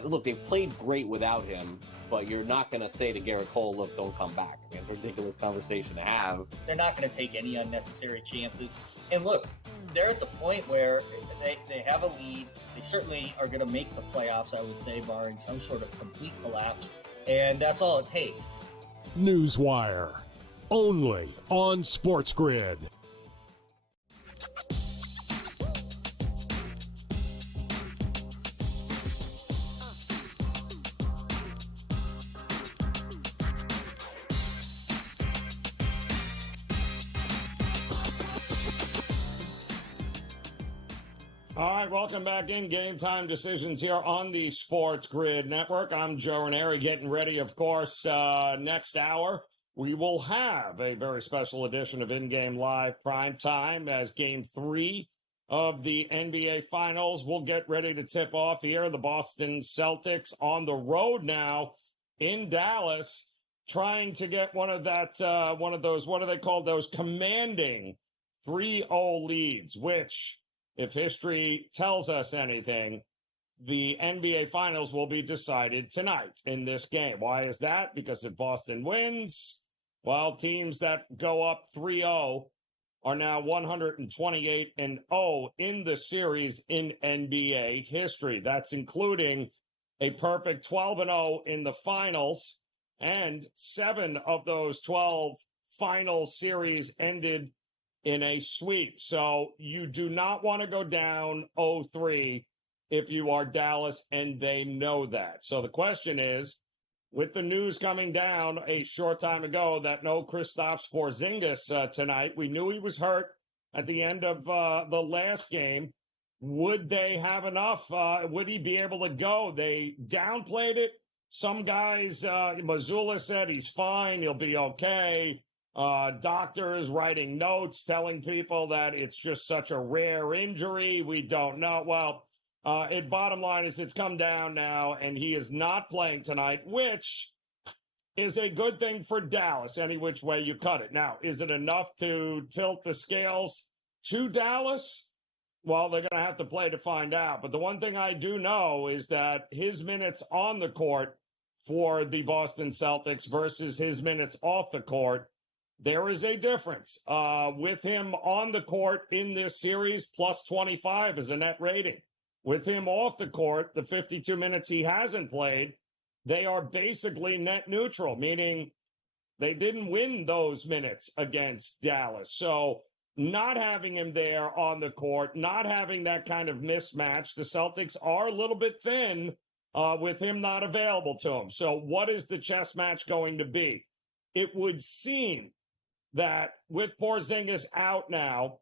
look, they've played great without him, but you're not going to say to Garrett Cole, look, don't come back. I mean, it's a ridiculous conversation to have. They're not going to take any unnecessary chances. And look, they're at the point where they have a lead. They certainly are going to make the playoffs, I would say, barring some sort of complete collapse. And that's all it takes. Newswire, only on SportsGrid. All right, welcome back in Game Time Decisions here on the SportsGrid Network. I'm Joe Raineri, getting ready, of course, next hour. We will have a very special edition of In-Game Live Prime Time as Game 3 of the NBA Finals will get ready to tip off here. The Boston Celtics on the road now in Dallas trying to get one of those, what do they call those, commanding 3-0 leads, which, if history tells us anything, the NBA Finals will be decided tonight in this game. Why is that? Because if Boston wins, well, teams that go up 3-0 are now 128-0 in the series in NBA history. That's including a perfect 12-0 in the finals, and 7 of those 12 final series ended in a sweep. So you do not want to go down 0-3 if you are Dallas, and they know that. So the question is, with the news coming down a short time ago that no Kristaps Porzingis tonight, we knew he was hurt at the end of the last game. Would they have enough? Would he be able to go? They downplayed it. Some guys, Mazzulla said he's fine, he'll be okay. Doctors writing notes telling people that it's just such a rare injury. We don't know. Well, bottom line is it's come down now, and he is not playing tonight, which is a good thing for Dallas, any which way you cut it. Now, is it enough to tilt the scales to Dallas? Well, they're going to have to play to find out. But the one thing I do know is that his minutes on the court for the Boston Celtics versus his minutes off the court, there is a difference. With him on the court in this series, plus 25 is a net rating. With him off the court, the 52 minutes he hasn't played, they are basically net neutral, meaning they didn't win those minutes against Dallas. So not having him there on the court, not having that kind of mismatch, the Celtics are a little bit thin with him not available to them. So what is the chess match going to be? It would seem that with Porzingis out now,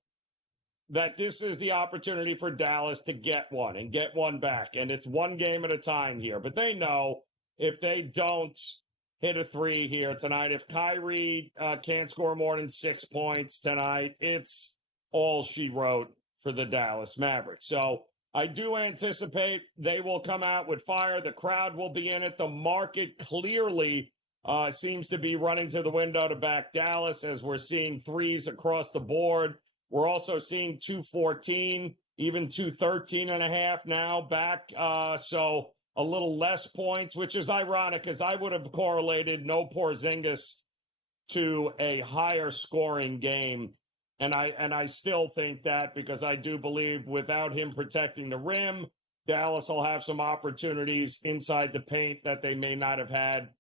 that this is the opportunity for Dallas to get one and get one back. And it's one game at a time here. But they know if they don't hit a 3 here tonight, if Kyrie can't score more than 6 points tonight, it's all she wrote for the Dallas Mavericks. So I do anticipate they will come out with fire. The crowd will be in it. The market clearly seems to be running to the window to back Dallas, as we're seeing threes across the board. We're also seeing 214, even 213.5 now back. So a little less points, which is ironic, as I would have correlated no Porzingis to a higher scoring game. And I still think that, because I do believe without him protecting the rim, Dallas will have some opportunities inside the paint that they may not have had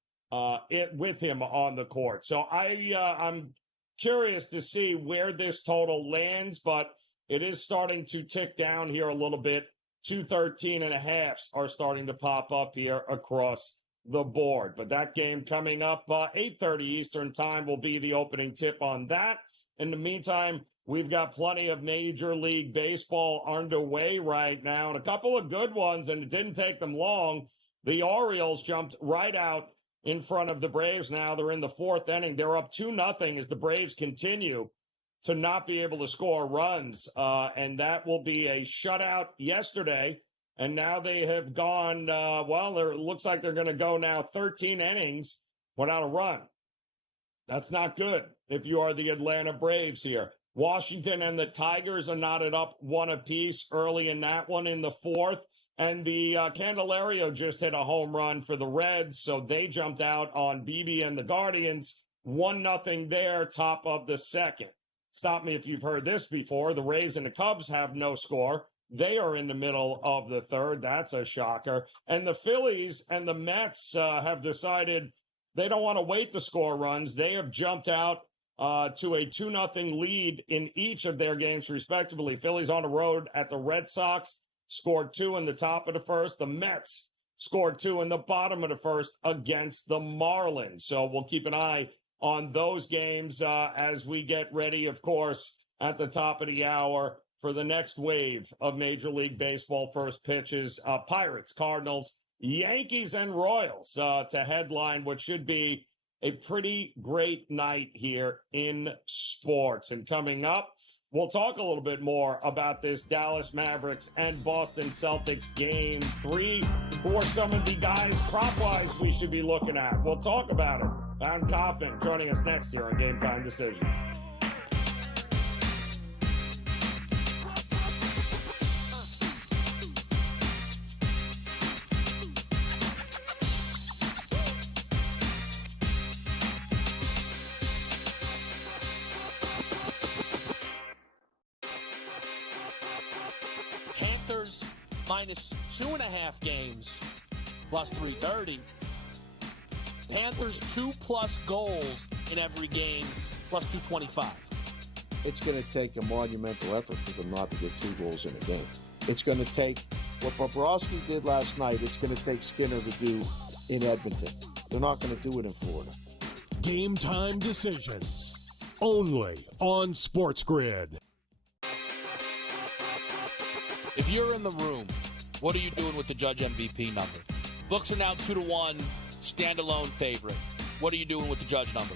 with him on the court. So I'm curious to see where this total lands, but it is starting to tick down here a little bit. 213.5 are starting to pop up here across the board. But that game coming up 8:30 Eastern time will be the opening tip on that. In the meantime, we've got plenty of Major League Baseball underway right now, and a couple of good ones, and it didn't take them long. The Orioles jumped right out in front of the Braves now. They're in the 4th inning. They're up 2-0 as the Braves continue to not be able to score runs. And that will be a shutout yesterday. And now they have gone, it looks like they're going to go now 13 innings without a run. That's not good if you are the Atlanta Braves here. Washington and the Tigers are knotted up 1 apiece early in that one in the 4th. And the Candelario just hit a home run for the Reds, so they jumped out on BB and the Guardians. 1-0 there, top of the 2nd. Stop me if you've heard this before. The Rays and the Cubs have no score. They are in the middle of the 3rd. That's a shocker. And the Phillies and the Mets have decided they don't want to wait to score runs. They have jumped out to a 2-0 lead in each of their games, respectively. Phillies on the road at the Red Sox, scored 2 in the top of the 1st. The Mets scored 2 in the bottom of the 1st against the Marlins. So we'll keep an eye on those games as we get ready, of course, at the top of the hour for the next wave of Major League Baseball first pitches. Pirates, Cardinals, Yankees, and Royals to headline what should be a pretty great night here in sports. And coming up, we'll talk a little bit more about this Dallas Mavericks and Boston Celtics Game 3. Who are some of the guys prop-wise we should be looking at? We'll talk about it Adam Kaufman joining us next here on Game Time Decisions. Panthers minus 2.5 games, plus 330. Panthers 2+ goals in every game, plus 225. It's going to take a monumental effort for them not to get 2 goals in a game. It's going to take what Bobrovsky did last night. It's going to take Skinner to do in Edmonton. They're not going to do it in Florida. Game Time Decisions, only on SportsGrid. If you're in the room, what are you doing with the Judge MVP number? Books are now 2-1, standalone favorite. What are you doing with the Judge number?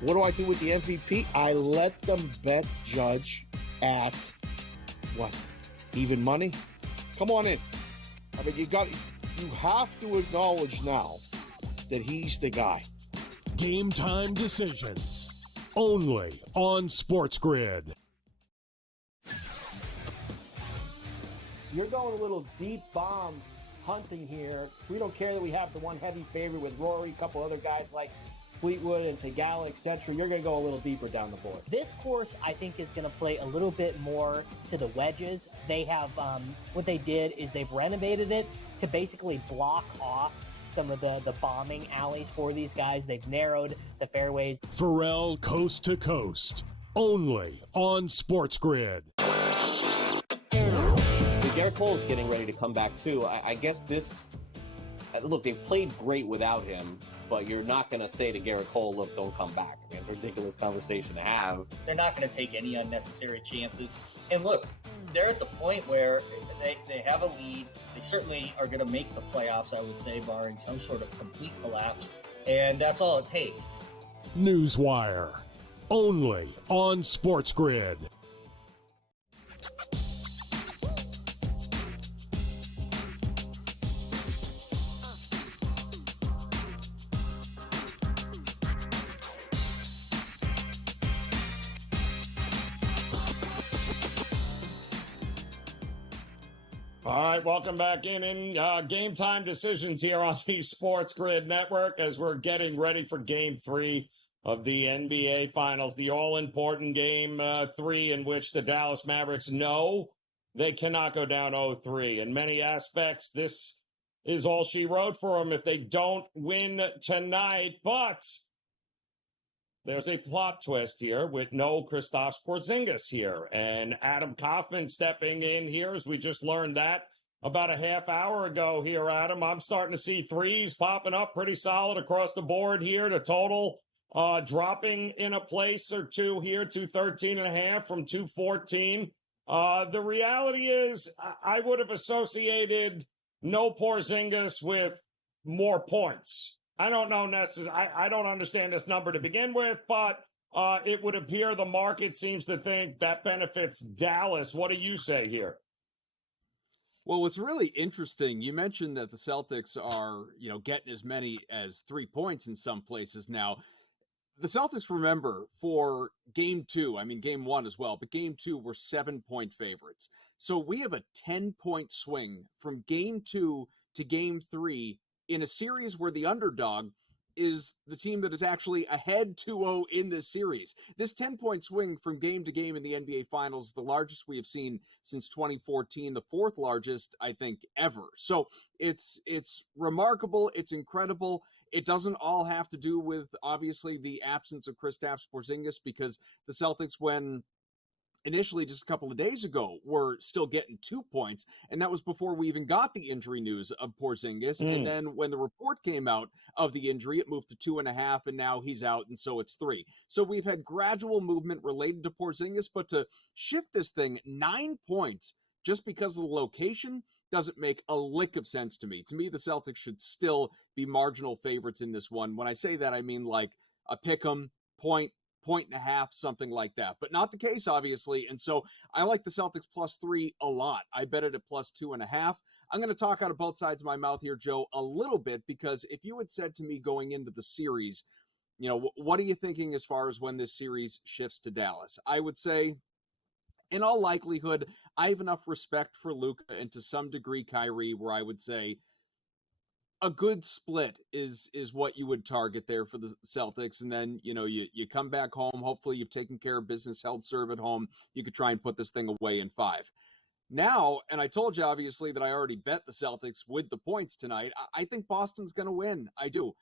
What do I do with the MVP? I let them bet Judge at what? Even money? Come on in. I mean, you have to acknowledge now that he's the guy. Game Time Decisions, only on SportsGrid. You're going a little deep bomb hunting here. We don't care that we have the one heavy favorite with Rory, a couple other guys like Fleetwood and Tagala, etc. You're going to go a little deeper down the board. This course, I think, is going to play a little bit more to the wedges. They have, what they did is they've renovated it to basically block off some of the bombing alleys for these guys. They've narrowed the fairways. Pharrell Coast to Coast, only on SportsGrid. Garrett Cole is getting ready to come back too. I guess look, they've played great without him, but you're not going to say to Garrett Cole, look, don't come back. I mean, it's a ridiculous conversation to have. They're not going to take any unnecessary chances. And look, they're at the point where they have a lead. They certainly are going to make the playoffs, I would say, barring some sort of complete collapse. And that's all it takes. Newswire, only on SportsGrid. All right, welcome back in Game Time Decisions here on the SportsGrid Network as we're getting ready for Game 3 of the NBA Finals, the all-important Game 3 in which the Dallas Mavericks know they cannot go down 0-3. In many aspects, this is all she wrote for them if they don't win tonight, but there's a plot twist here with no Kristaps Porzingis here. And Adam Kaufman stepping in here, as we just learned that about a half hour ago here, Adam. I'm starting to see threes popping up pretty solid across the board here. The total dropping in a place or two here, 213.5 from 214. The reality is I would have associated no Porzingis with more points. I don't know necessarily. I don't understand this number to begin with, but it would appear the market seems to think that benefits Dallas. What do you say here? Well, what's really interesting, you mentioned that the Celtics are, getting as many as 3 points in some places now. The Celtics, remember, for Game 2, I mean Game 1 as well, but Game 2 were 7-point favorites. So we have a 10-point swing from Game 2 to Game 3 in a series where the underdog is the team that is actually ahead 2-0 in this series. This 10-point swing from game to game in the NBA Finals, the largest we have seen since 2014, the fourth largest, I think, ever. So it's remarkable. It's incredible. It doesn't all have to do with, obviously, the absence of Kristaps Porzingis, because the Celtics, when initially just a couple of days ago, were still getting 2 points, and that was before we even got the injury news of Porzingis. And then when the report came out of the injury, it moved to 2.5, and now he's out, and so it's 3. So we've had gradual movement related to Porzingis, but to shift this thing 9 points just because of the location doesn't make a lick of sense to me. To me, the Celtics should still be marginal favorites in this one. When I say that, I mean like a pick'em, point and a half, something like that. But not the case, obviously. And so I like the Celtics +3 a lot. I bet it at +2.5. I'm going to talk out of both sides of my mouth here, Joe, a little bit, because if you had said to me going into the series what are you thinking as far as when this series shifts to Dallas? I would say, in all likelihood, I have enough respect for Luka and to some degree Kyrie, where I would say a good split is what you would target there for the Celtics. And then, you come back home. Hopefully you've taken care of business, held serve at home. You could try and put this thing away in 5. Now, and I told you, obviously, that I already bet the Celtics with the points tonight. I think Boston's going to win. I do.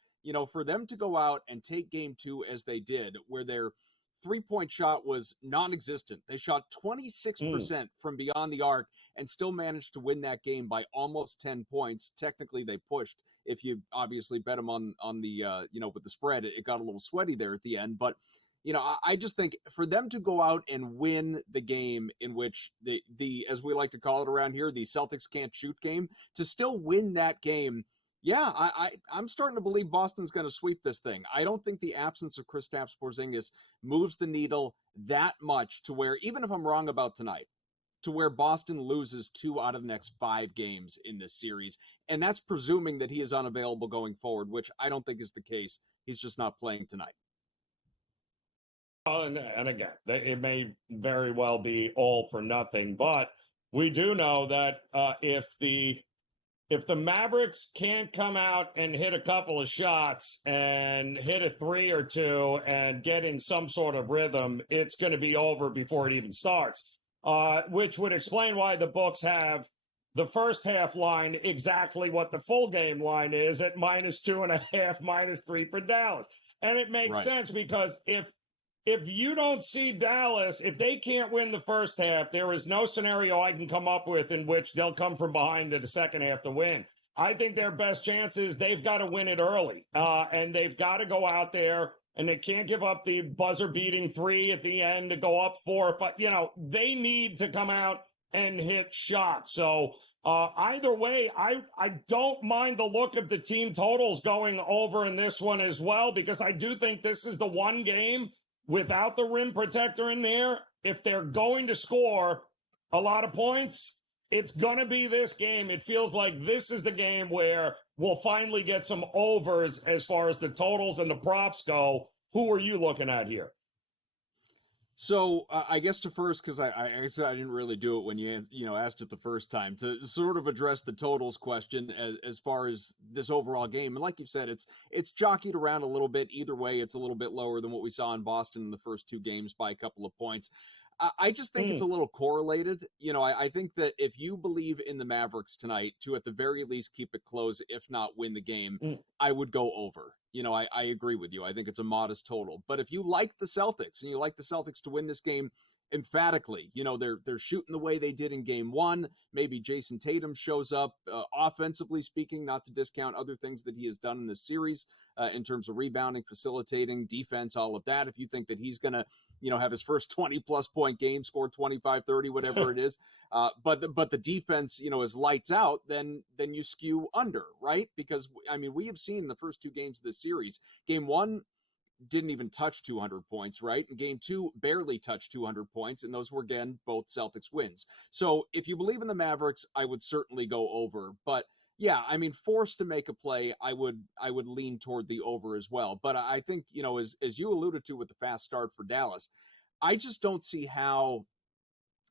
For them to go out and take game 2 as they did, where their 3-point shot was non-existent. They shot 26% from beyond the arc and still managed to win that game by almost 10 points. Technically, they pushed. If you obviously bet them on the, with the spread, it got a little sweaty there at the end. But, I just think for them to go out and win the game in which the as we like to call it around here, the Celtics can't shoot game, to still win that game, yeah, I'm starting to believe Boston's going to sweep this thing. I don't think the absence of Kristaps Porzingis moves the needle that much to where, even if I'm wrong about tonight, to where Boston loses 2 out of the next 5 games in this series. And that's presuming that he is unavailable going forward, which I don't think is the case. He's just not playing tonight. And again, it may very well be all for nothing, but we do know that if the Mavericks can't come out and hit a couple of shots and hit a 3 or 2 and get in some sort of rhythm, it's going to be over before it even starts, which would explain why the books have the first half line exactly what the full game line is at -2.5, -3 for Dallas. And it makes sense because if you don't see Dallas, if they can't win the first half, there is no scenario I can come up with in which they'll come from behind in the second half to win. I think their best chance is they've got to win it early, and they've got to go out there, and they can't give up the buzzer-beating 3 at the end to go up 4 or 5. They need to come out and hit shots. So either way, I don't mind the look of the team totals going over in this one as well, because I do think this is the one game without the rim protector in there. If they're going to score a lot of points, it's going to be this game. It feels like this is the game where we'll finally get some overs as far as the totals and the props go. Who are you looking at here? So I guess to first, because I said I didn't really do it when you asked it the first time, to sort of address the totals question as far as this overall game. And like you said, it's jockeyed around a little bit. Either way, it's a little bit lower than what we saw in Boston in the first 2 games by a couple of points. I just think it's a little correlated. I think that if you believe in the Mavericks tonight to at the very least keep it close, if not win the game, I would go over. I agree with you. I think it's a modest total. But if you like the Celtics and you like the Celtics to win this game emphatically, they're shooting the way they did in game 1. Maybe Jason Tatum shows up offensively speaking, not to discount other things that he has done in this series in terms of rebounding, facilitating, defense, all of that. If you think that he's going to, have his first 20-plus point game, score 25, 30, whatever it is, but the defense, is lights out, then you skew under, right? Because, we have seen the first 2 games of this series. Game 1 didn't even touch 200 points, right? And game 2 barely touched 200 points, and those were, again, both Celtics wins. So if you believe in the Mavericks, I would certainly go over. But yeah, forced to make a play, I would lean toward the over as well. But I think, as you alluded to with the fast start for Dallas, I just don't see how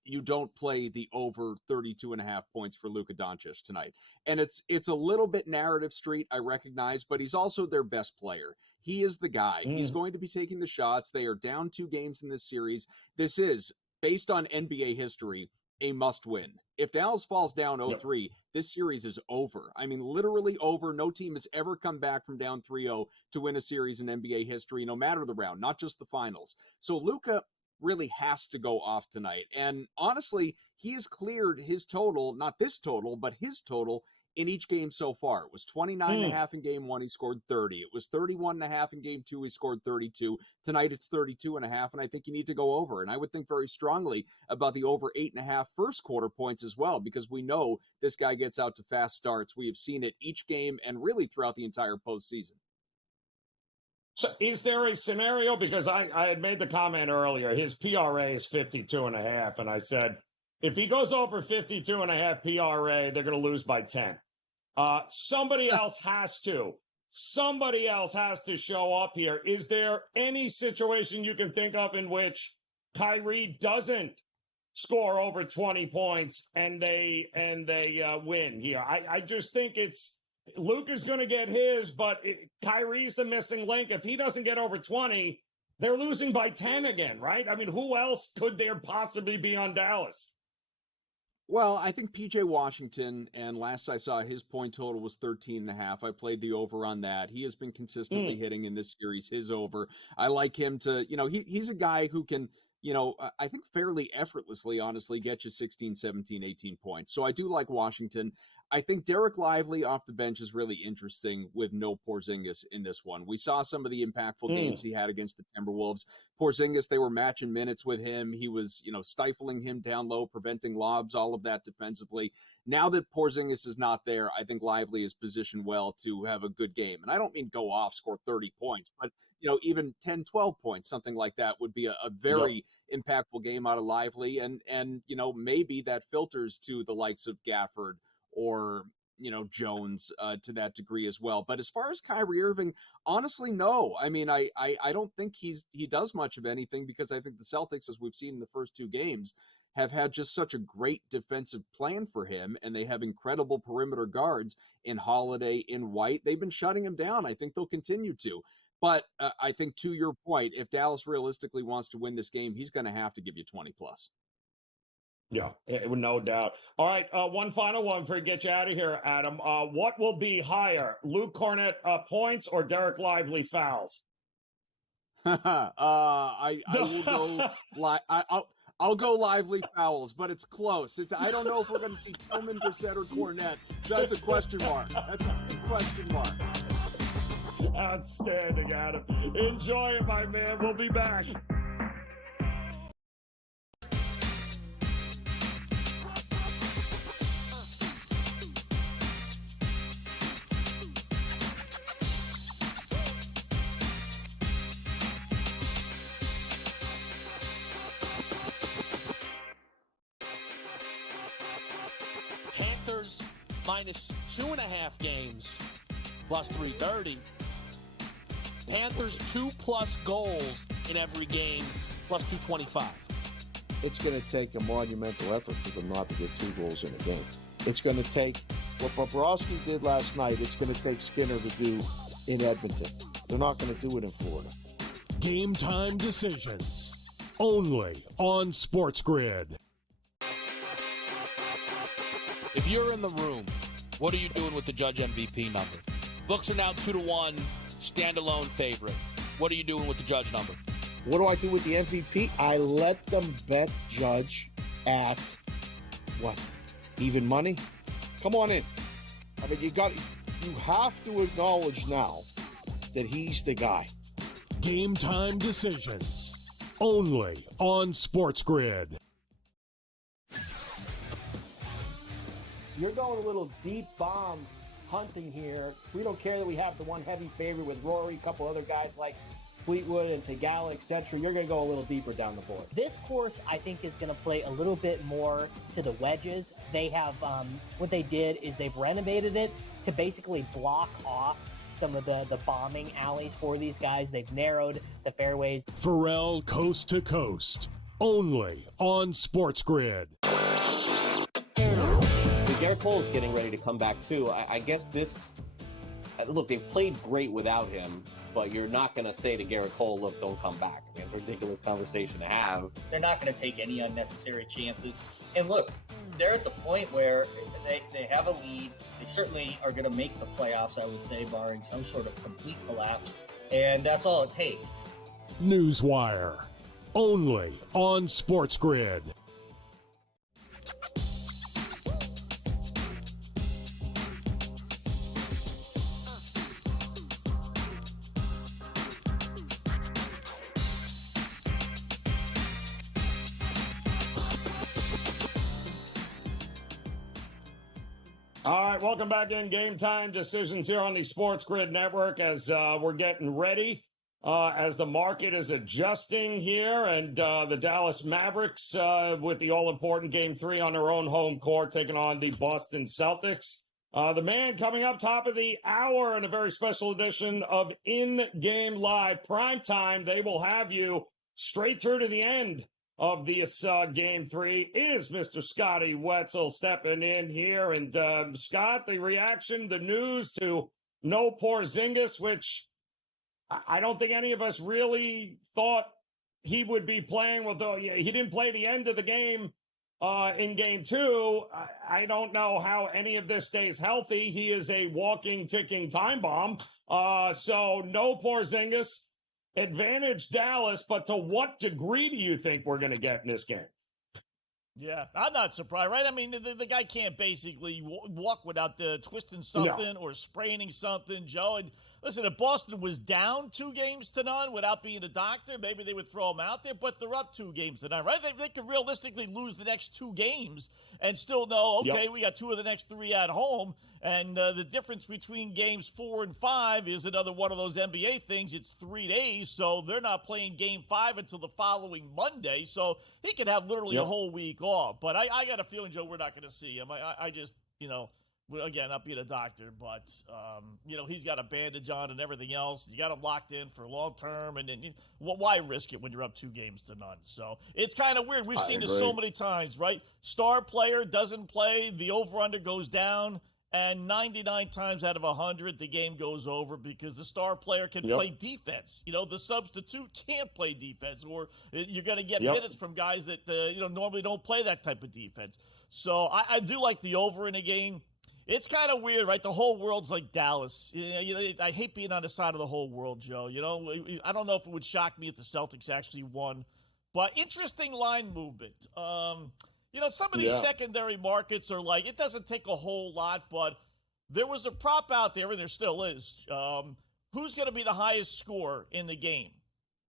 you don't play the over 32.5 points for Luka Doncic tonight. And it's a little bit narrative street, I recognize, but he's also their best player. He is the guy. He's going to be taking the shots. They are down 2 games in this series. This is, based on NBA history, a must-win. If Dallas falls down 0-3, this series is over. Literally over. No team has ever come back from down 3-0 to win a series in NBA history, no matter the round, not just the finals. So Luka really has to go off tonight. And honestly, he has cleared his total, not this total, but his total in each game so far. It was 29.5 in game 1, he scored 30. It was 31.5 in game 2, he scored 32. Tonight it's 32.5, and I think you need to go over. And I would think very strongly about the over 8.5 first quarter points as well, because we know this guy gets out to fast starts. We have seen it each game and really throughout the entire postseason. So is there a scenario, because I had made the comment earlier, his PRA is 52.5, and I said, if he goes over 52.5 PRA, they're going to lose by 10. Somebody else has to. somebody else has to show up here. Is there any situation you can think of in which Kyrie doesn't score over 20 points and they win here? I just think Luke is going to get his, but Kyrie's the missing link. If he doesn't get over 20, they're losing by 10 again, right? I mean, who else could there possibly be on Dallas? Well, I think PJ Washington, and last I saw his point total was 13.5. I played the over on that. He has been consistently hitting in this series, his over. I like him to, he's a guy who can, I think fairly effortlessly, honestly, get you 16, 17, 18 points. So I do like Washington. I think Derek Lively off the bench is really interesting with no Porzingis in this one. We saw some of the impactful games he had against the Timberwolves. Porzingis, they were matching minutes with him. He was, stifling him down low, preventing lobs, all of that defensively. Now that Porzingis is not there, I think Lively is positioned well to have a good game. And I don't mean go off, score 30 points, but, even 10, 12 points, something like that would be a very impactful game out of Lively. And maybe that filters to the likes of Gafford or Jones to that degree as well. But as far as Kyrie Irving, honestly, no. I mean, I don't think he does much of anything, because I think the Celtics, as we've seen in the first two games, have had just such a great defensive plan for him, and they have incredible perimeter guards in Holiday, in White. They've been shutting him down. I think they'll continue to. But I think, to your point, if Dallas realistically wants to win this game, he's going to have to give you 20 plus. Yeah, no doubt. All right, one final one before we get you out of here, Adam. What will be higher, Luke Cornett points or Derek Lively fouls? I will go. I'll go Lively fouls, but it's close. I don't know if we're going to see Tillman, Brissett, or Cornett. That's a question mark. That's a question mark. Outstanding, Adam. Enjoy it, my man. We'll be back. Panthers minus 2.5 games, plus 330. Panthers 2+ goals in every game, plus 225. It's going to take a monumental effort for them not to get 2 goals in a game. It's going to take what Bobrovsky did last night. It's going to take Skinner to do in Edmonton. They're not going to do it in Florida. Game Time Decisions, only on SportsGrid. If you're in the room, what are you doing with the Judge MVP number? Books are now 2-1, standalone favorite. What are you doing with the Judge number? What do I do with the MVP? I let them bet Judge at what? Even money? Come on in. I mean, you have to acknowledge now that he's the guy. Game Time Decisions, only on SportsGrid. You're going a little deep bomb hunting here. We don't care that we have the one heavy favorite with Rory, a couple other guys like Fleetwood and Tagala, etc. You're going to go a little deeper down the board. This course, I think, is going to play a little bit more to the wedges. They have, what they did is they've renovated it to basically block off some of the bombing alleys for these guys. They've narrowed the fairways. Pharrell Coast to Coast, only on SportsGrid. Garrett Cole's getting ready to come back too. I guess look, they've played great without him, but you're not going to say to Garrett Cole, look, don't come back. I mean, it's a ridiculous conversation to have. They're not going to take any unnecessary chances. And look, they're at the point where they have a lead. They certainly are going to make the playoffs, I would say, barring some sort of complete collapse. And that's all it takes. Newswire, only on SportsGrid. All right, welcome back in Game Time Decisions here on the SportsGrid Network as we're getting ready, as the market is adjusting here, and the Dallas Mavericks with the all-important Game 3 on their own home court taking on the Boston Celtics. The man coming up top of the hour in a very special edition of In-Game Live Primetime. They will have you straight through to the end of this Game 3 is Mr. Scotty Wetzel stepping in here. And Scott, the reaction, the news to no Porzingis, which I don't think any of us really thought he would be playing. He didn't play the end of the game in Game 2. I don't know how any of this stays healthy. He is a walking, ticking time bomb. So no Porzingis. Advantage Dallas, but to what degree do you think we're going to get in this game? Yeah, I'm not surprised, right? I mean, the guy can't basically walk without twisting something or spraining something, Joe. And listen, if Boston was down 2-0 without being a doctor, maybe they would throw him out there, but they're up 2-0, right? They could realistically lose the next 2 games and still know, okay, we got 2 of the next 3 at home. And the difference between games 4 and 5 is another one of those NBA things. It's 3 days, so they're not playing game 5 until the following Monday. So he could have literally a whole week off. But I got a feeling, Joe, we're not going to see him. I just, again, not being a doctor, but, he's got a bandage on and everything else. You got him locked in for long term. And then why risk it when you're up 2-0? So it's kind of weird. We've seen this so many times, right? Star player doesn't play. The over-under goes down. And 99 times out of 100, the game goes over because the star player can play defense. The substitute can't play defense, or you're going to get minutes from guys that normally don't play that type of defense. So I do like the over in a game. It's kind of weird, right? The whole world's like Dallas. I hate being on the side of the whole world, Joe. I don't know if it would shock me if the Celtics actually won, but interesting line movement. Some of these secondary markets are like, it doesn't take a whole lot, but there was a prop out there, and there still is. Who's going to be the highest scorer in the game?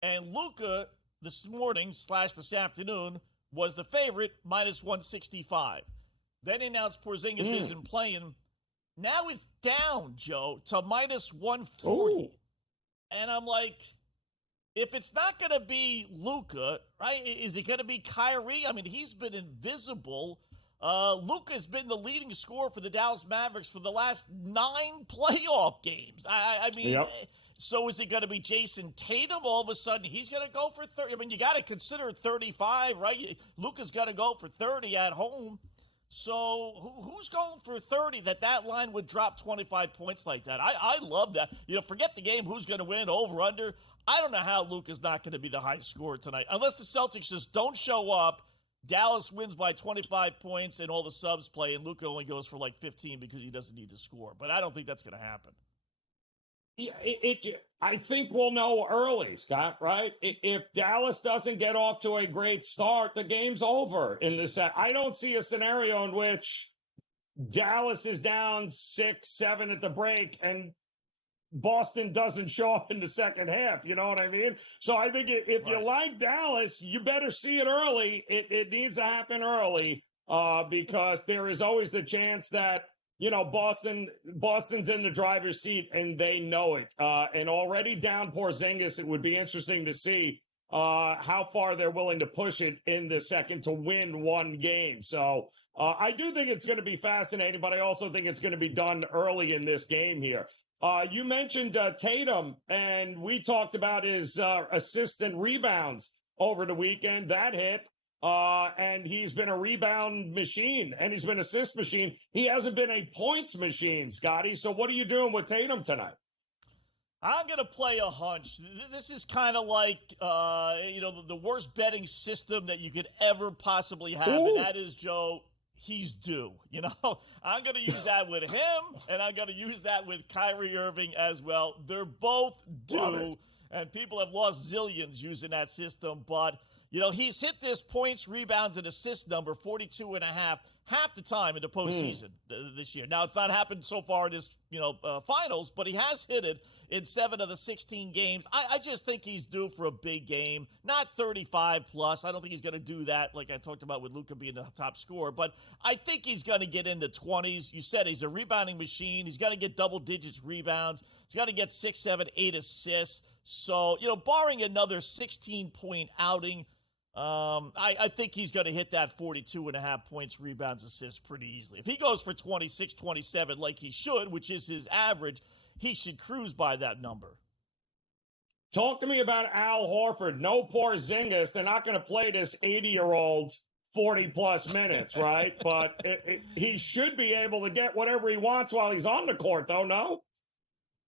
And Luka this morning / this afternoon was the favorite, minus 165. Then he announced Porzingis isn't playing. Now it's down, Joe, to minus 140. Ooh. And I'm like, if it's not going to be Luka, right, is it going to be Kyrie? I mean, he's been invisible. Luka's been the leading scorer for the Dallas Mavericks for the last 9 playoff games. So is it going to be Jason Tatum? All of a sudden, he's going to go for 30. I mean, you got to consider 35, right? Luka's got to go for 30 at home. So who's going for 30 that line would drop 25 points like that? I love that. Forget the game, who's going to win, over, under. I don't know how Luka's not going to be the high scorer tonight. Unless the Celtics just don't show up, Dallas wins by 25 points and all the subs play, and Luka only goes for like 15 because he doesn't need to score. But I don't think that's going to happen. Yeah, I think we'll know early, Scott, right? If Dallas doesn't get off to a great start, the game's over in this. I don't see a scenario in which Dallas is down 6-7 at the break and Boston doesn't show up in the second half. You know what I mean? So I think if you like Dallas, you better see it early. It needs to happen early because there is always the chance that, Boston's in the driver's seat and they know it. And already down Porzingis, it would be interesting to see how far they're willing to push it in the second to win one game. So I do think it's going to be fascinating, but I also think it's going to be done early in this game here. You mentioned Tatum, and we talked about his assists and rebounds over the weekend. That hit. And he's been a rebound machine, and he's been an assist machine. He hasn't been a points machine, Scotty. So what are you doing with Tatum tonight? I'm going to play a hunch. This is kind of like, the worst betting system that you could ever possibly have, and that is, Joe, he's due. I'm going to use that with him, and I'm going to use that with Kyrie Irving as well. They're both due, and people have lost zillions using that system, but he's hit this points, rebounds, and assist number 42.5 half the time in the postseason this year. Now, it's not happened so far in this, finals, but he has hit it in 7 of the 16 games. I just think he's due for a big game, not 35 plus. I don't think he's going to do that like I talked about with Luka being the top scorer, but I think he's going to get into 20s. You said he's a rebounding machine. He's got to get double digits rebounds. He's got to get 6, 7, 8 assists. So, barring another 16-point outing, I think he's going to hit that 42.5 points, rebounds, assists pretty easily. If he goes for 26, 27 like he should, which is his average, he should cruise by that number. Talk to me about Al Horford. No Porzingis. They're not going to play this 80-year-old 40-plus minutes, right? But he should be able to get whatever he wants while he's on the court, though, no?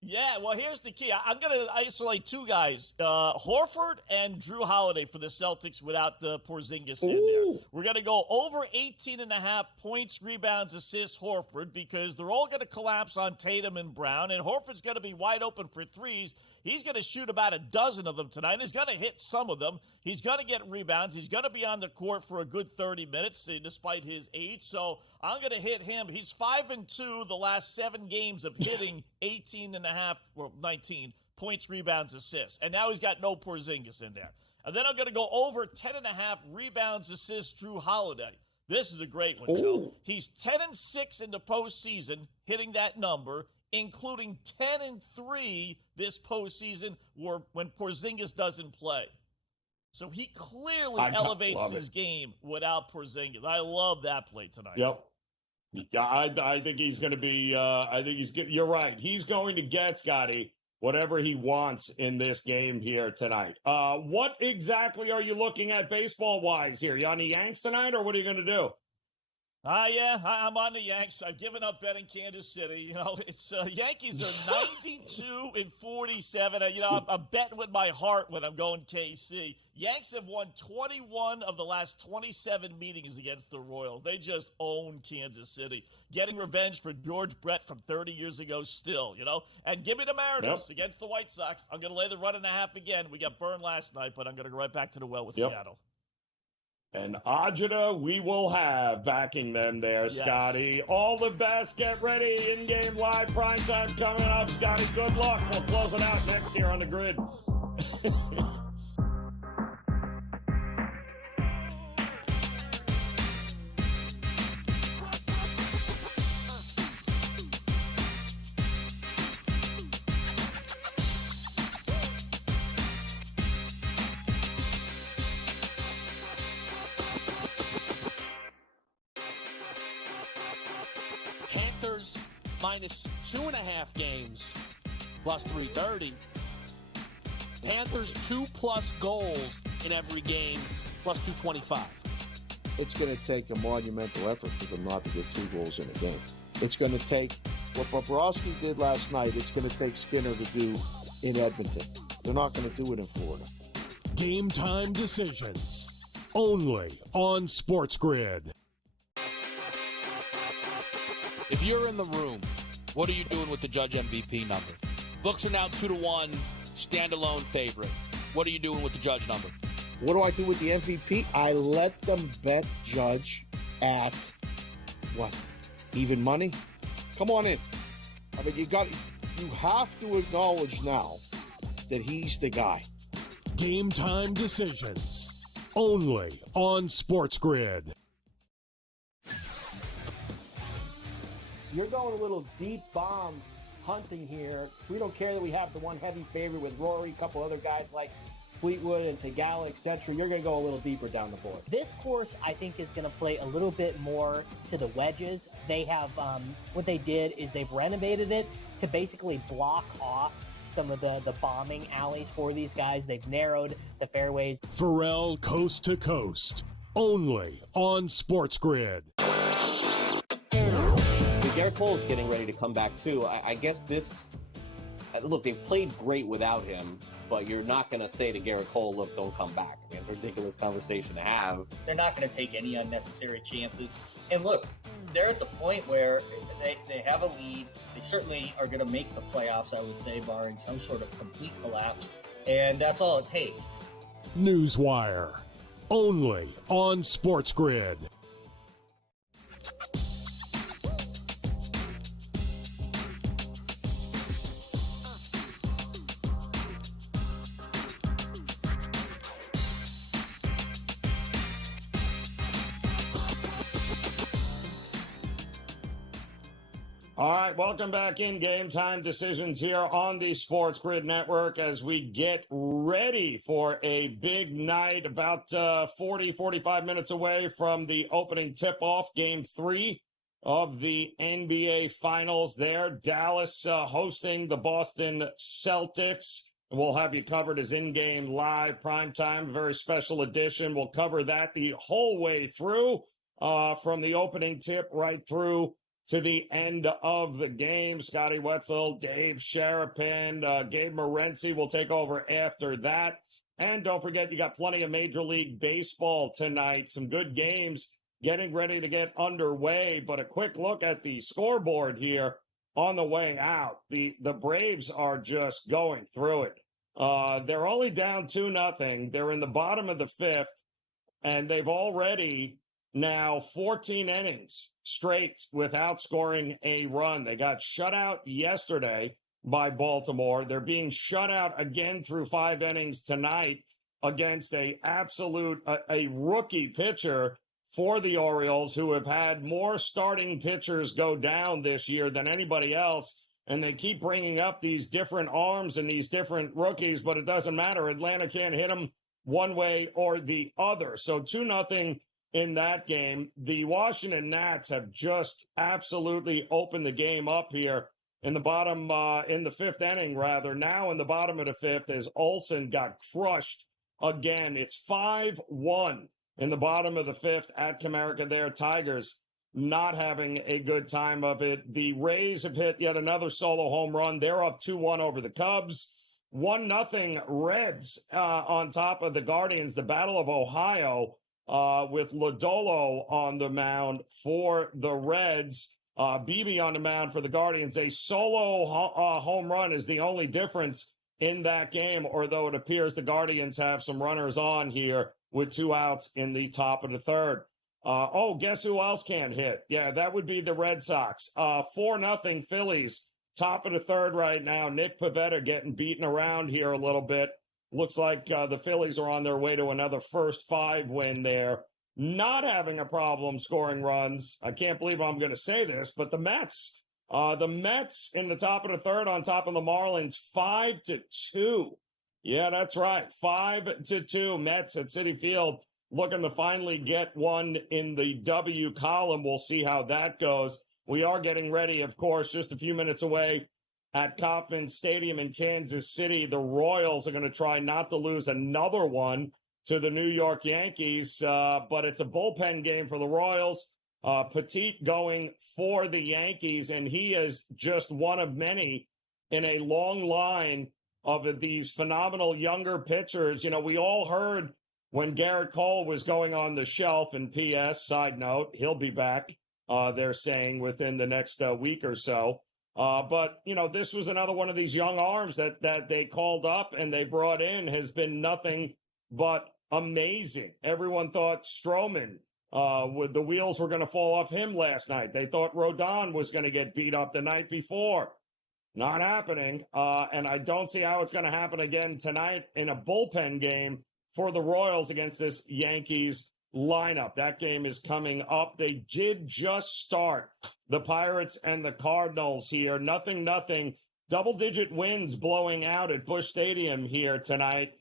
Yeah, well, here's the key. I'm going to isolate two guys, Horford and Drew Holiday for the Celtics without the Porzingis in there. We're going to go over 18.5 points, rebounds, assists, Horford, because they're all going to collapse on Tatum and Brown, and Horford's going to be wide open for threes. He's going to shoot about a dozen of them tonight. He's going to hit some of them. He's going to get rebounds. He's going to be on the court for a good 30 minutes, despite his age. So I'm going to hit him. He's 5-2 the last 7 games of hitting 19 points, rebounds, assists. And now he's got no Porzingis in there. And then I'm going to go over 10.5 rebounds, assists, Drew Holiday. This is a great one, Joe. He's 10-6 in the postseason, hitting that number, including 10-3 this postseason when Porzingis doesn't play. So he clearly elevates his game without Porzingis. I love that play tonight. Yep. Yeah, I think he's going to be. You're right. He's going to get, Scotty, whatever he wants in this game here tonight. What exactly are you looking at baseball-wise here? You on the Yanks tonight, or what are you going to do? Yeah, I'm on the Yanks. I've given up betting Kansas City. You know, it's Yankees are 92-47. I'm betting with my heart when I'm going KC. Yanks have won 21 of the last 27 meetings against the Royals. They just own Kansas City. Getting revenge for George Brett from 30 years ago still, And give me the Mariners against the White Sox. I'm going to lay the 1.5 again. We got burned last night, but I'm going to go right back to the well with Seattle. And Ajita, we will have backing them there, Scotty. All the best. Get ready. In-game live prime time coming up. Scotty, good luck. We'll close it out next year on the grid. Panthers minus 2.5 games, plus 330. Panthers 2+ goals in every game, plus 225. It's going to take a monumental effort for them not to get 2 goals in a game. It's going to take what Bobrovsky did last night. It's going to take Skinner to do in Edmonton. They're not going to do it in Florida. Game Time Decisions, only on SportsGrid. If you're in the room, what are you doing with the Judge MVP number? Books are now 2-1, standalone favorite. What are you doing with the Judge number? What do I do with the MVP? I let them bet Judge at what? Even money? Come on in. I mean, you have to acknowledge now that he's the guy. Game Time Decisions, only on SportsGrid. You're going a little deep bomb hunting here. We don't care that we have the one heavy favorite with Rory, a couple other guys like Fleetwood and Tagala, etc. You're going to go a little deeper down the board. This course, I think, is going to play a little bit more to the wedges. They have, what they did is they've renovated it to basically block off some of the bombing alleys for these guys. They've narrowed the fairways. Pharrell Coast to Coast, only on SportsGrid. Garrett Cole's getting ready to come back too. I guess this. Look, they've played great without him, but you're not going to say to Garrett Cole, "Look, don't come back." I mean, it's a ridiculous conversation to have. They're not going to take any unnecessary chances. And look, they're at the point where they have a lead. They certainly are going to make the playoffs, I would say, barring some sort of complete collapse. And that's all it takes. Newswire, only on SportsGrid. All right, welcome back in Game Time Decisions here on the Sports Grid Network as we get ready for a big night about 45 minutes away from the opening tip-off, Game 3 of the NBA Finals there. Dallas hosting the Boston Celtics. We'll have you covered as in-game live primetime, very special edition. We'll cover that the whole way through from the opening tip right through to the end of the game. Scotty Wetzel, Dave Sharapin, Gabe Morency will take over after that. And don't forget, you got plenty of Major League Baseball tonight. Some good games getting ready to get underway. But a quick look at the scoreboard here on the way out. The Braves are just going through it. They're only down 2-0. They're in the bottom of the fifth, and they've already now 14 innings straight without scoring a run. They got shut out yesterday by Baltimore. They're being shut out again through 5 innings tonight against a rookie pitcher for the Orioles, who have had more starting pitchers go down this year than anybody else. And they keep bringing up these different arms and these different rookies, but it doesn't matter. Atlanta can't hit them one way or the other. So 2-0 in that game. The Washington Nats have just absolutely opened the game up here in the bottom, in the fifth inning, rather. Now in the bottom of the fifth, as Olsen got crushed again. It's 5-1 in the bottom of the fifth at Comerica there. Tigers not having a good time of it. The Rays have hit yet another solo home run. They're up 2-1 over the Cubs. 1-0 Reds on top of the Guardians. The Battle of Ohio with Lodolo on the mound for the Reds. Beebe on the mound for the Guardians. A solo home run is the only difference in that game, although it appears the Guardians have some runners on here with 2 outs in the top of the third. Guess who else can't hit? Yeah, that would be the Red Sox. 4-0 Phillies, top of the third right now. Nick Pivetta getting beaten around here a little bit. Looks like the Phillies are on their way to another first 5 win there. Not having a problem scoring runs. I can't believe I'm going to say this, but the Mets. The Mets in the top of the third on top of the Marlins, 5-2. Yeah, that's right. 5-2 Mets at Citi Field, looking to finally get one in the W column. We'll see how that goes. We are getting ready, of course, just a few minutes away at Kauffman Stadium in Kansas City. The Royals are going to try not to lose another one to the New York Yankees, but it's a bullpen game for the Royals. Petit going for the Yankees, and he is just one of many in a long line of these phenomenal younger pitchers. You know, we all heard when Garrett Cole was going on the shelf, and P.S., side note, he'll be back, they're saying, within the next week or so. But, you know, this was another one of these young arms that they called up and they brought in, has been nothing but amazing. Everyone thought Stroman, the wheels were going to fall off him last night. They thought Rodon was going to get beat up the night before. Not happening. And I don't see how it's going to happen again tonight in a bullpen game for the Royals against this Yankees lineup. That game is coming up. They did just start, the Pirates and the Cardinals here. 0-0. Double-digit winds blowing out at Busch Stadium here tonight.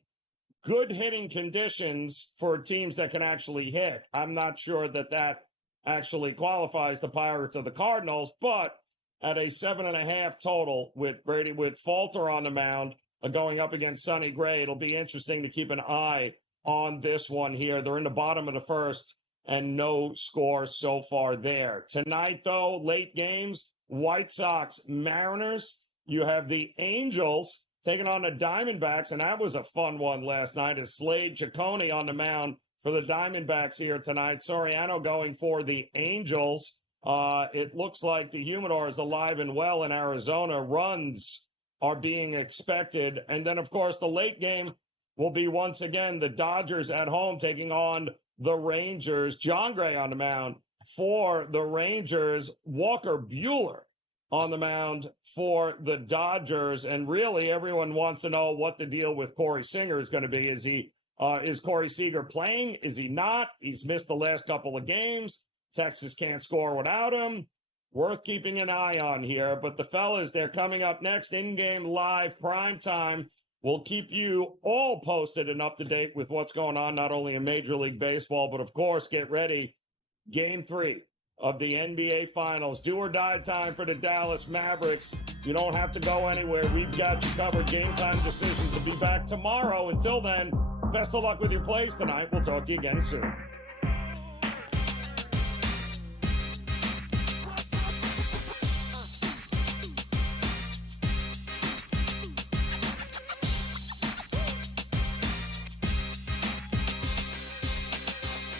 Good hitting conditions for teams that can actually hit. I'm not sure that actually qualifies the Pirates or the Cardinals, but at a 7.5 total with Falter on the mound going up against Sonny Gray, it'll be interesting to keep an eye on this one here. They're in the bottom of the first and no score so far there. Tonight, though, late games, White Sox, Mariners. You have the Angels taking on the Diamondbacks, and that was a fun one last night as Slade Ciccone on the mound for the Diamondbacks here tonight. Soriano going for the Angels. It looks like the Humidor is alive and well in Arizona. Runs are being expected. And then, of course, the late game will be once again the Dodgers at home taking on the Rangers. John Gray on the mound for the Rangers. Walker Buehler on the mound for the Dodgers. And really, everyone wants to know what the deal with Corey Seager is going to be. Is Corey Seager playing? Is he not? He's missed the last couple of games. Texas can't score without him. worth keeping an eye on here. But the fellas, they're coming up next, in-game live, prime time. We'll keep you all posted and up to date with what's going on, not only in Major League Baseball, but of course, get ready. Game 3 of the NBA Finals. Do or die time for the Dallas Mavericks. You don't have to go anywhere. We've got you covered. Game Time Decisions will be back tomorrow. Until then, best of luck with your plays tonight. We'll talk to you again soon.